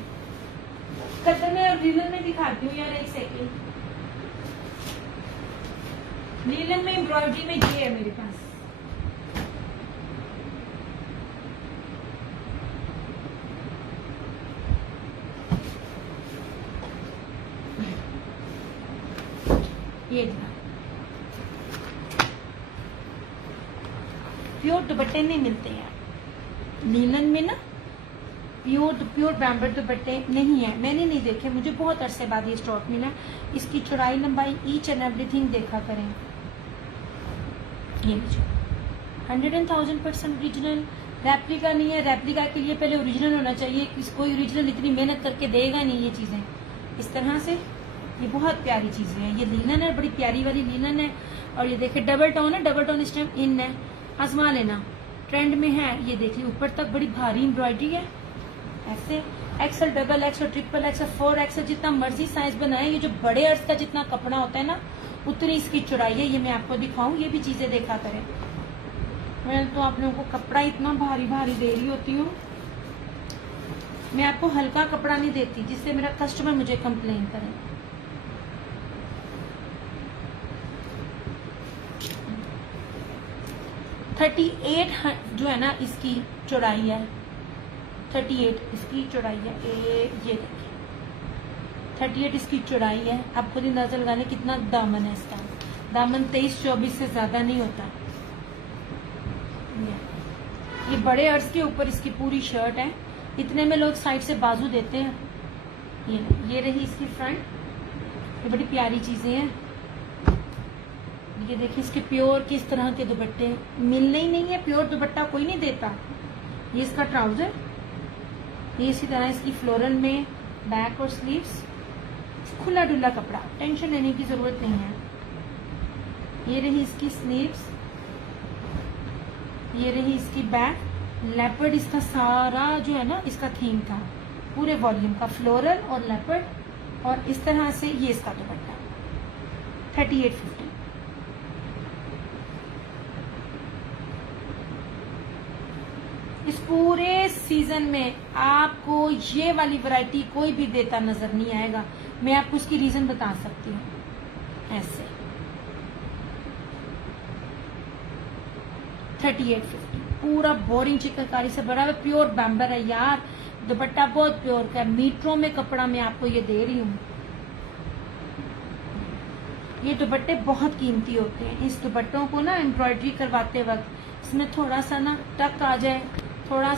कलर में, और लीलन में दिखाती हूँ यार, एक सेकेंड। लीलन में एम्ब्रॉयडरी में ये है मेरे पास, प्योर दुपट्टे नहीं मिलते हैं लीलन में ना, प्योर बैम्बर दुपट्टे नहीं है, मैंने नहीं देखे, मुझे बहुत अरसे बाद ये स्टॉक मिला। इसकी चौड़ाई लंबाई ईच एंड एवरीथिंग देखा करें। ये 100,000% ओरिजिनल, रेप्लिका नहीं है। रेप्लिका के लिए पहले ओरिजिनल होना चाहिए, कोई ओरिजिनल इतनी मेहनत करके देगा नहीं ये चीजें। इस तरह से ये बहुत प्यारी चीजें हैं। ये लीलन है, बड़ी प्यारी वाली लीलन है। और ये देखिए डबल टोन है, डबल टोन इस टाइम इन है, आजमा लेना, ट्रेंड में है। ये देखिए ऊपर तक बड़ी भारी एम्ब्रॉयडरी है ऐसे। XL, double XL, triple XL, 4XL, जितना मर्जी साइज बनाए। ये जो बड़े अर्ज का जितना कपड़ा होता है ना, उतनी इसकी चौड़ाई है। ये मैं आपको दिखाऊं, ये भी चीजें देखा करें। मैं तो आप लोगों को कपड़ा इतना भारी भारी दे रही होती हूँ, मैं आपको हल्का कपड़ा नहीं देती जिससे मेरा कस्टमर मुझे कंप्लेन करे। $38 जो है ना इसकी चौड़ाई है, 38 इसकी चौड़ाई है। ये देखिए 38 इसकी चौड़ाई है। आप खुद अंदाजा लगा लें कितना दामन है इसका। दामन 23-24 से ज्यादा नहीं होता। ये बड़े अर्ज के ऊपर इसकी पूरी शर्ट है। इतने में लोग साइड से बाजू देते हैं। ये रही इसकी फ्रंट। ये बड़ी प्यारी चीजें हैं। ये देखिए इसके प्योर किस तरह के दुपट्टे मिलने ही नहीं है, प्योर दुपट्टा कोई नहीं देता। ये इसका ट्राउजर, ये इसी तरह इसकी फ्लोरल में बैक और स्लीव्स, खुला डुला कपड़ा, टेंशन लेने की जरूरत नहीं है। ये रही इसकी स्लीव्स, ये रही इसकी बैक। लेपर्ड इसका सारा जो है ना इसका थीम था, पूरे वॉल्यूम का फ्लोरल और लेपर्ड। और इस तरह से ये इसका दुपट्टा 3850। इस पूरे सीजन में आपको ये वाली वैरायटी कोई भी देता नजर नहीं आएगा। मैं आपको उसकी रीजन बता सकती हूँ। ऐसे 3850 पूरा बोरिंग चिकनकारी से बड़ा हुआ प्योर बैम्बर है यार। दुपट्टा बहुत प्योर का, मीटरों में कपड़ा मैं आपको ये दे रही हूँ। ये दुपट्टे बहुत कीमती होते हैं। इस दुपट्टों को ना एम्ब्रॉयडरी करवाते वक्त इसमें थोड़ा सा ना टक आ जाए, थोड़ा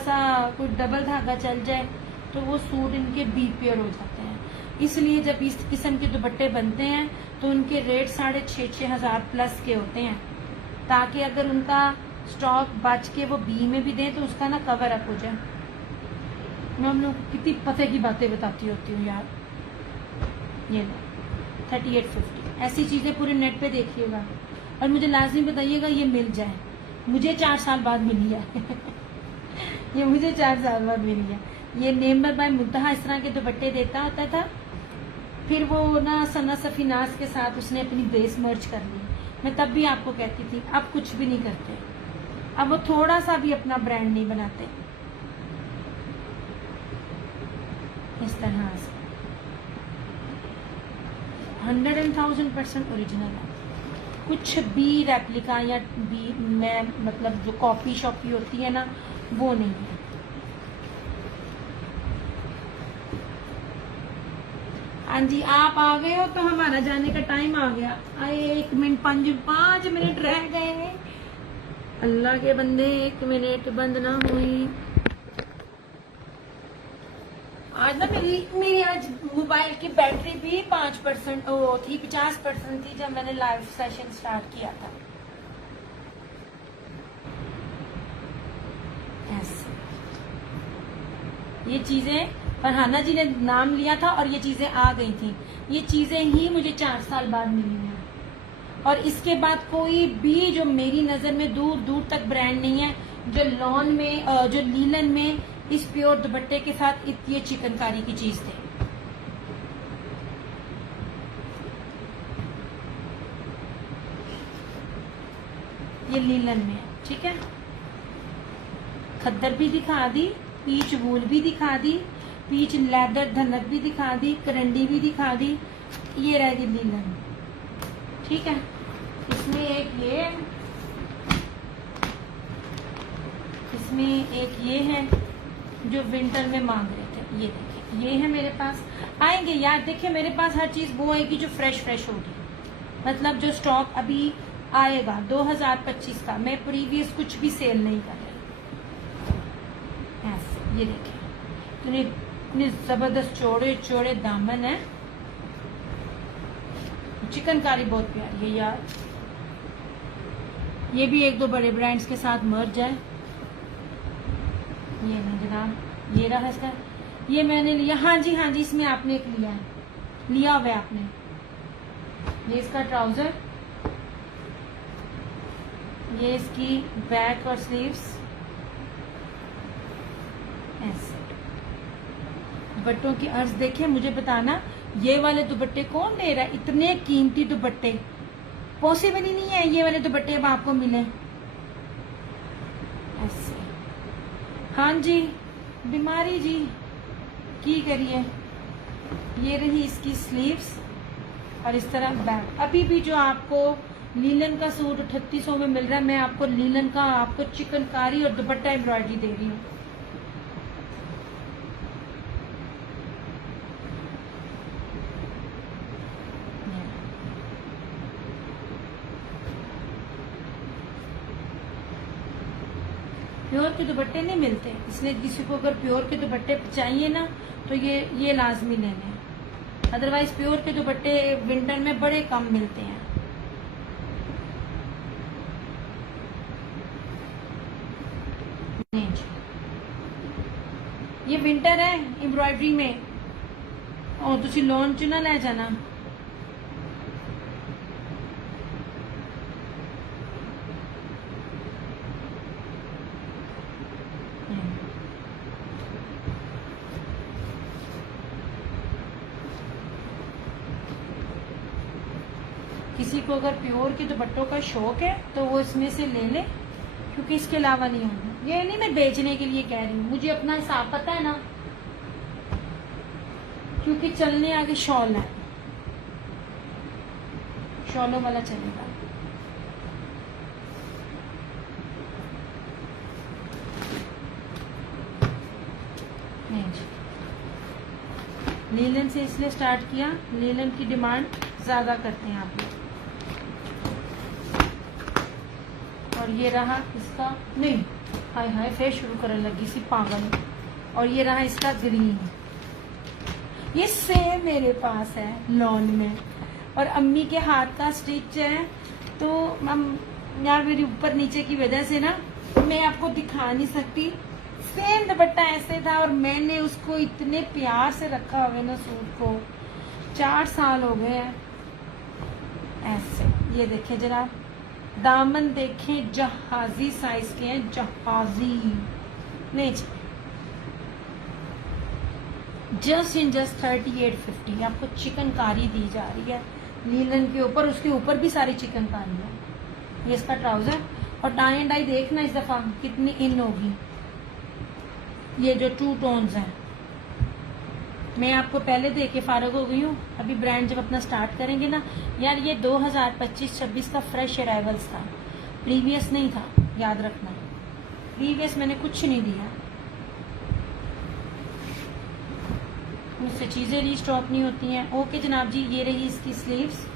सा कोई डबल धागा चल जाए तो वो सूट इनके बी पेयर हो जाते हैं। इसलिए जब इस किस्म के दुपट्टे बनते हैं तो उनके रेट 6,500 हजार प्लस के होते हैं, ताकि अगर उनका स्टॉक बच के वो बी में भी दें तो उसका ना कवर अप हो जाए। मैं हम लोग कितनी पते की बातें बताती होती हूँ यार। ये 3850 ऐसी चीजें पूरे नेट पे देखिएगा और मुझे लाजमी बताइएगा ये मिल जाए। मुझे 4 साल बाद मिली है ये मुझे 4 साल बाद मिली है। ये नेमर बाय मुंतहा इस तरह के दुपट्टे देता होता था, फिर वो ना सना सफीनास के साथ उसने अपनी बेस मर्ज कर ली। मैं तब भी आपको कहती थी अब कुछ भी नहीं करते, अब वो थोड़ा सा भी अपना ब्रांड नहीं बनाते। इस तरह से 100,000% ओरिजिनल है। कुछ भी रेप्लिका या बी मैं मतलब जो कॉपी शॉपी होती है ना वो नहीं है। हाँ जी आप आ गए हो तो हमारा जाने का टाइम आ गया। आए 1 मिनट 5 मिनट रह गए। अल्लाह के बंदे 1 मिनट बंद ना हुई। आज ना मेरी आज मोबाइल की बैटरी भी 5% वो थी, 50% थी जब मैंने लाइव सेशन स्टार्ट किया था। ऐसे ये चीजें फरहाना जी ने नाम लिया था और ये चीजें आ गई थी। ये चीजें ही मुझे 4 साल बाद मिली हैं और इसके बाद कोई भी जो मेरी नजर में दूर दूर तक ब्रांड नहीं है जो लॉन में जो लीलन में इस प्योर दुपट्टे के साथ इतनी चिकनकारी की चीज थे। ये लीलन में है, ठीक है। खद्दर भी दिखा दी, पीच वूल भी दिखा दी, पीच लेदर धनक भी दिखा दी, करंडी भी दिखा दी। ये रह गई लीलन, ठीक है। इसमें एक ये है जो विंटर में मांग रहे थे। ये देखिए ये है मेरे पास। आएंगे यार, देखिए मेरे पास हर चीज वो आएगी जो फ्रेश होगी, मतलब जो स्टॉक अभी आएगा 2025 का। मैं प्रीवियस कुछ भी सेल नहीं कर रही। ऐसे ये देखिए इतने जबरदस्त चौड़े चौड़े दामन है। चिकनकारी बहुत प्यारी है यार। ये भी एक दो बड़े ब्रांड्स के साथ मर्ज है। ये नहीं जनाब, ये रहा इसका। ये मैंने लिया, हाँ जी इसमें आपने एक लिया हुआ है आपने। ये इसका ट्राउजर, ये इसकी बैक और स्लीव्स ऐसे। दुपट्टों की अर्ज देखिए, मुझे बताना ये वाले दुपट्टे कौन ले रहा है? इतने कीमती दुपट्टे पॉसिबल ही नहीं है ये वाले दुपट्टे अब आपको मिले ऐसे। हाँ जी बीमारी जी की करिए। ये रही इसकी स्लीव्स और इस तरह बैक। अभी भी जो आपको लीलन का सूट 3800 में मिल रहा है, मैं आपको लीलन का आपको चिकनकारी और दुपट्टा एम्ब्रॉयडरी दे रही हूँ। प्योर के दुपट्टे नहीं मिलते, इसलिए किसी को अगर प्योर के दुपट्टे चाहिए ना तो ये लाजमी लेने हैं। अदरवाइज प्योर के दुपट्टे विंटर में बड़े कम मिलते हैं। ये विंटर है एम्ब्रॉयडरी में और तुसी लोन च ना ले जाना। किसी को अगर प्योर के दुपट्टों का शौक है तो वो इसमें से ले ले, क्योंकि इसके अलावा नहीं होगा। ये नहीं मैं बेचने के लिए कह रही हूँ, मुझे अपना हिसाब पता है ना, क्योंकि चलने आगे शॉल है, शॉलों वाला चलेगा। लीलन से इसलिए स्टार्ट किया, लीलन की डिमांड ज्यादा करते हैं आप लोग। और ये रहा इसका, नहीं हाय हाय फिर शुरू करने लगी सी पागल। और ये रहा इसका ग्रीन, ये सेम मेरे पास है लॉन में और अम्मी के हाथ का स्टिच है। तो यार मेरी ऊपर नीचे की वजह से ना मैं आपको दिखा नहीं सकती। सेम दुपट्टा ऐसे था और मैंने उसको इतने प्यार से रखा हुआ ना सूट को, 4 साल हो गए हैं ऐसे। ये देखें जरा, दामन देखें, जहाजी साइज के हैं, जहाजी नहीं, जस्ट इन जस्ट 3850 आपको चिकनकारी दी जा रही है लीलन के ऊपर। उसके ऊपर भी सारी चिकनकारी है। ये इसका ट्राउजर और टाई एंड डाई देखना इस दफा कितनी इन होगी। ये जो 2 टोन्स हैं मैं आपको पहले दे के फारग हो गई हूँ। अभी ब्रांड जब अपना स्टार्ट करेंगे ना यार, ये 2025-26 का फ्रेश अराइवल्स था, प्रीवियस नहीं था, याद रखना। प्रीवियस मैंने कुछ नहीं दिया, मुझसे चीजें रीस्टॉक नहीं होती हैं। ओके जनाब जी, ये रही इसकी स्लीव्स,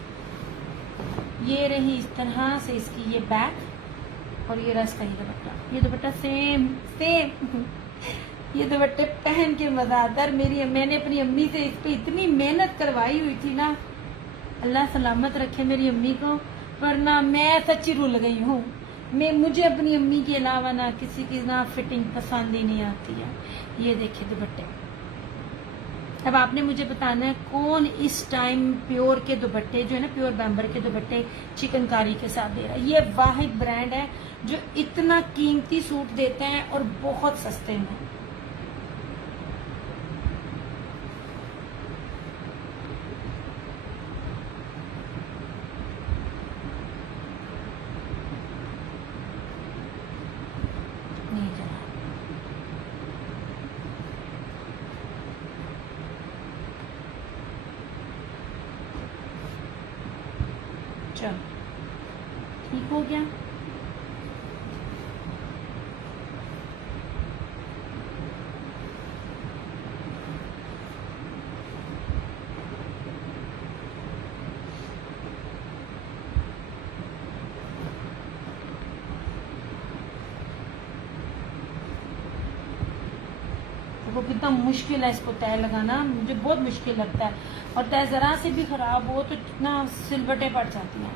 ये रही इस तरह से इसकी ये बैक और ये रस का ये दुपट्टा। ये दुपट्टा सेम ये दुपट्टे पहन के मजा आता है। मैंने अपनी अम्मी से इस पे इतनी मेहनत करवाई हुई थी ना, अल्लाह सलामत रखे मेरी अम्मी को, वरना मैं सच्ची रुल गई हूँ। मुझे अपनी अम्मी के अलावा ना किसी की ना फिटिंग पसंद ही नहीं आती है। ये देखिए दुपट्टे। अब आपने मुझे बताना है कौन इस टाइम प्योर के दुपट्टे जो है ना, प्योर बैम्बर के दुपट्टे चिकनकारी के साथ दे रहा है। ये वाहिद ब्रांड है जो इतना कीमती सूट देते हैं और बहुत सस्ते में। चलो ठीक हो गया। देखो कितना मुश्किल है इसको तय लगाना, मुझे बहुत मुश्किल लगता है। और तय ज़रा से भी ख़राब हो तो कितना सिलवटें पड़ जाती हैं।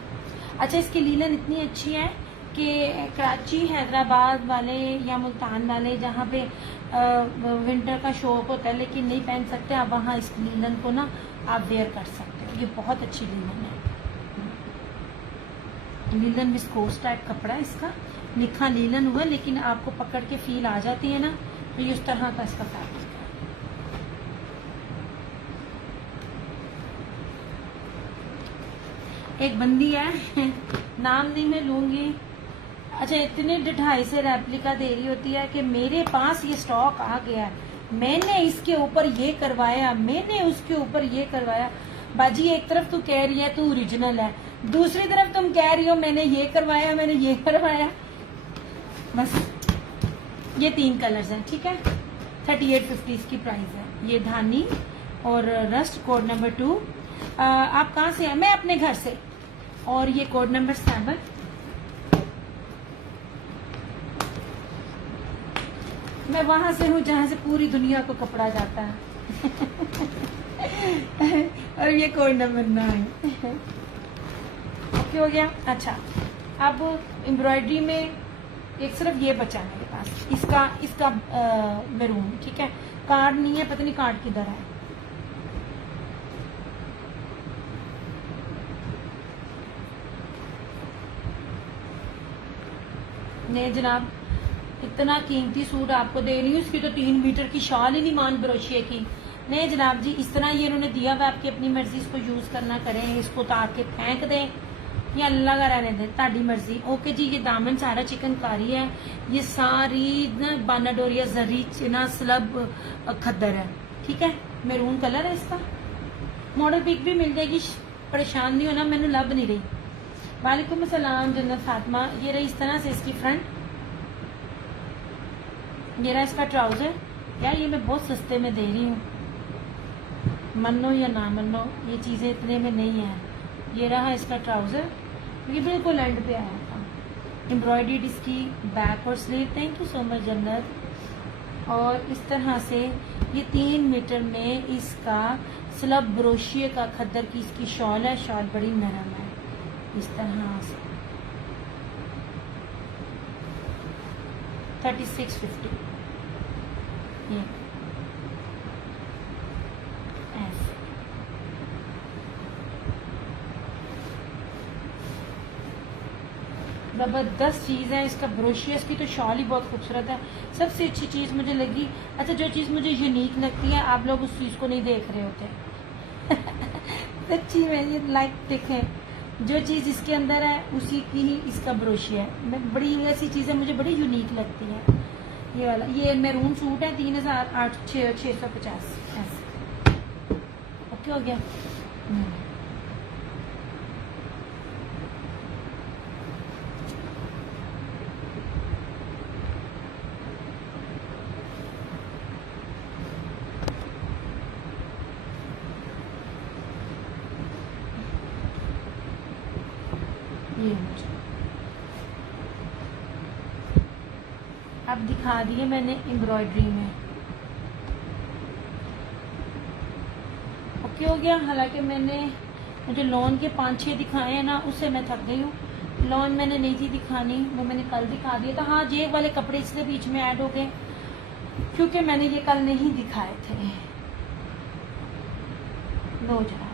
अच्छा, इसकी लीलन इतनी अच्छी है कि कराची, हैदराबाद वाले या मुल्तान वाले जहाँ पे विंटर का शौक होता है लेकिन नहीं पहन सकते, आप वहाँ इस लीलन को ना आप वेयर कर सकते हो। ये बहुत अच्छी लीलन है। लीलन विस्कोस टाइप कपड़ा है इसका, लिखा लीलन हुआ लेकिन आपको पकड़ के फील आ जाती है ना, तो ये उस तरह का इसका फैब्रिक है। एक बंदी है नाम नहीं मैं लूंगी, अच्छा इतने ढाई से रेप्लिका दे रही होती है कि मेरे पास ये स्टॉक आ गया, मैंने इसके ऊपर ये करवाया, मैंने उसके ऊपर ये करवाया। बाजी एक तरफ तू कह रही है तू ओरिजिनल है, दूसरी तरफ तुम कह रही हो मैंने ये करवाया, मैंने ये करवाया। बस ये 3 कलर्स हैं, ठीक है। 3850 इसकी प्राइस है। ये धानी और रस्ट, कोड नंबर 2। आप कहाँ से हैं? मैं अपने घर से। और ये कोड नंबर 7। मैं वहां से हूँ जहां से पूरी दुनिया को कपड़ा जाता है और ये कोड नंबर 9। ओके हो गया। अच्छा, अब एम्ब्रॉयडरी में एक सिर्फ ये बचा है मेरे पास, इसका मैरून, ठीक है। कार्ड नहीं है, पता नहीं कार्ड किधर है। नहीं जनाब, इतना कीमती सूट आपको दे रही हूँ, इसकी तो 3 मीटर की शाल ही नहीं मान ब्रोशिए की। नहीं जनाब जी, इस तरह ये इन्होंने दिया हुआ, आपकी अपनी मर्जी इसको यूज करना करें, इसको उतार के फेंक दें या अल्लाह का रहने दें, ताड़ी मर्जी। ओके जी, ये दामन सारा चिकनकारी है, ये सारी ना बानाडोरिया जरी ना स्लब खद्दर है, ठीक है। मैरून कलर है इसका। मॉडल पिक भी मिल जाएगी, परेशान नहीं होना, मैंने लब नहीं रही। वालेकुम अस्सलाम जन्नत फातिमा। ये रही इस तरह से इसकी फ्रंट, ये रहा इसका ट्राउजर। यार ये मैं बहुत सस्ते में दे रही हूँ, मनो या ना मनो, ये चीज़ें इतने में नहीं है। ये रहा इसका ट्राउजर, ये बिल्कुल एंड पे आया था। एम्ब्रॉयडर्ड इसकी बैक और sleeve. Thank you so much जन्नत। और इस तरह से ये 3 मीटर में इसका स्लब ब्रोशिए का खद्दर की इसकी शॉल है। शॉल बड़ी नरम है इस तरह से। 3650 ये ऐसे। जबरदस्त चीज़ है। इसका ब्रोशियस की तो शॉल ही बहुत खूबसूरत है। सबसे अच्छी चीज़ मुझे लगी, अच्छा जो चीज़ मुझे यूनिक लगती है, आप लोग उस चीज़ को नहीं देख रहे होते सच्ची में ये लाइक देखें, जो चीज़ इसके अंदर है उसी की ही इसका ब्रोशिया है। मैं बड़ी ऐसी चीज़ें मुझे बड़ी यूनिक लगती है। ये वाला, ये मैरून सूट है, 3850 ऐसे। ओके हो गया। ये अब दिखा दिए मैंने एम्ब्रॉयडरी में। ओके हो गया। हालांकि मैंने मुझे लॉन के 5-6 दिखाए हैं ना, उससे मैं थक गई हूँ। लॉन मैंने नहीं थी दिखानी, वो मैंने कल दिखा दिया था। हाँ, जे वाले कपड़े इसलिए बीच में ऐड हो गए क्योंकि मैंने ये कल नहीं दिखाए थे। लो जरा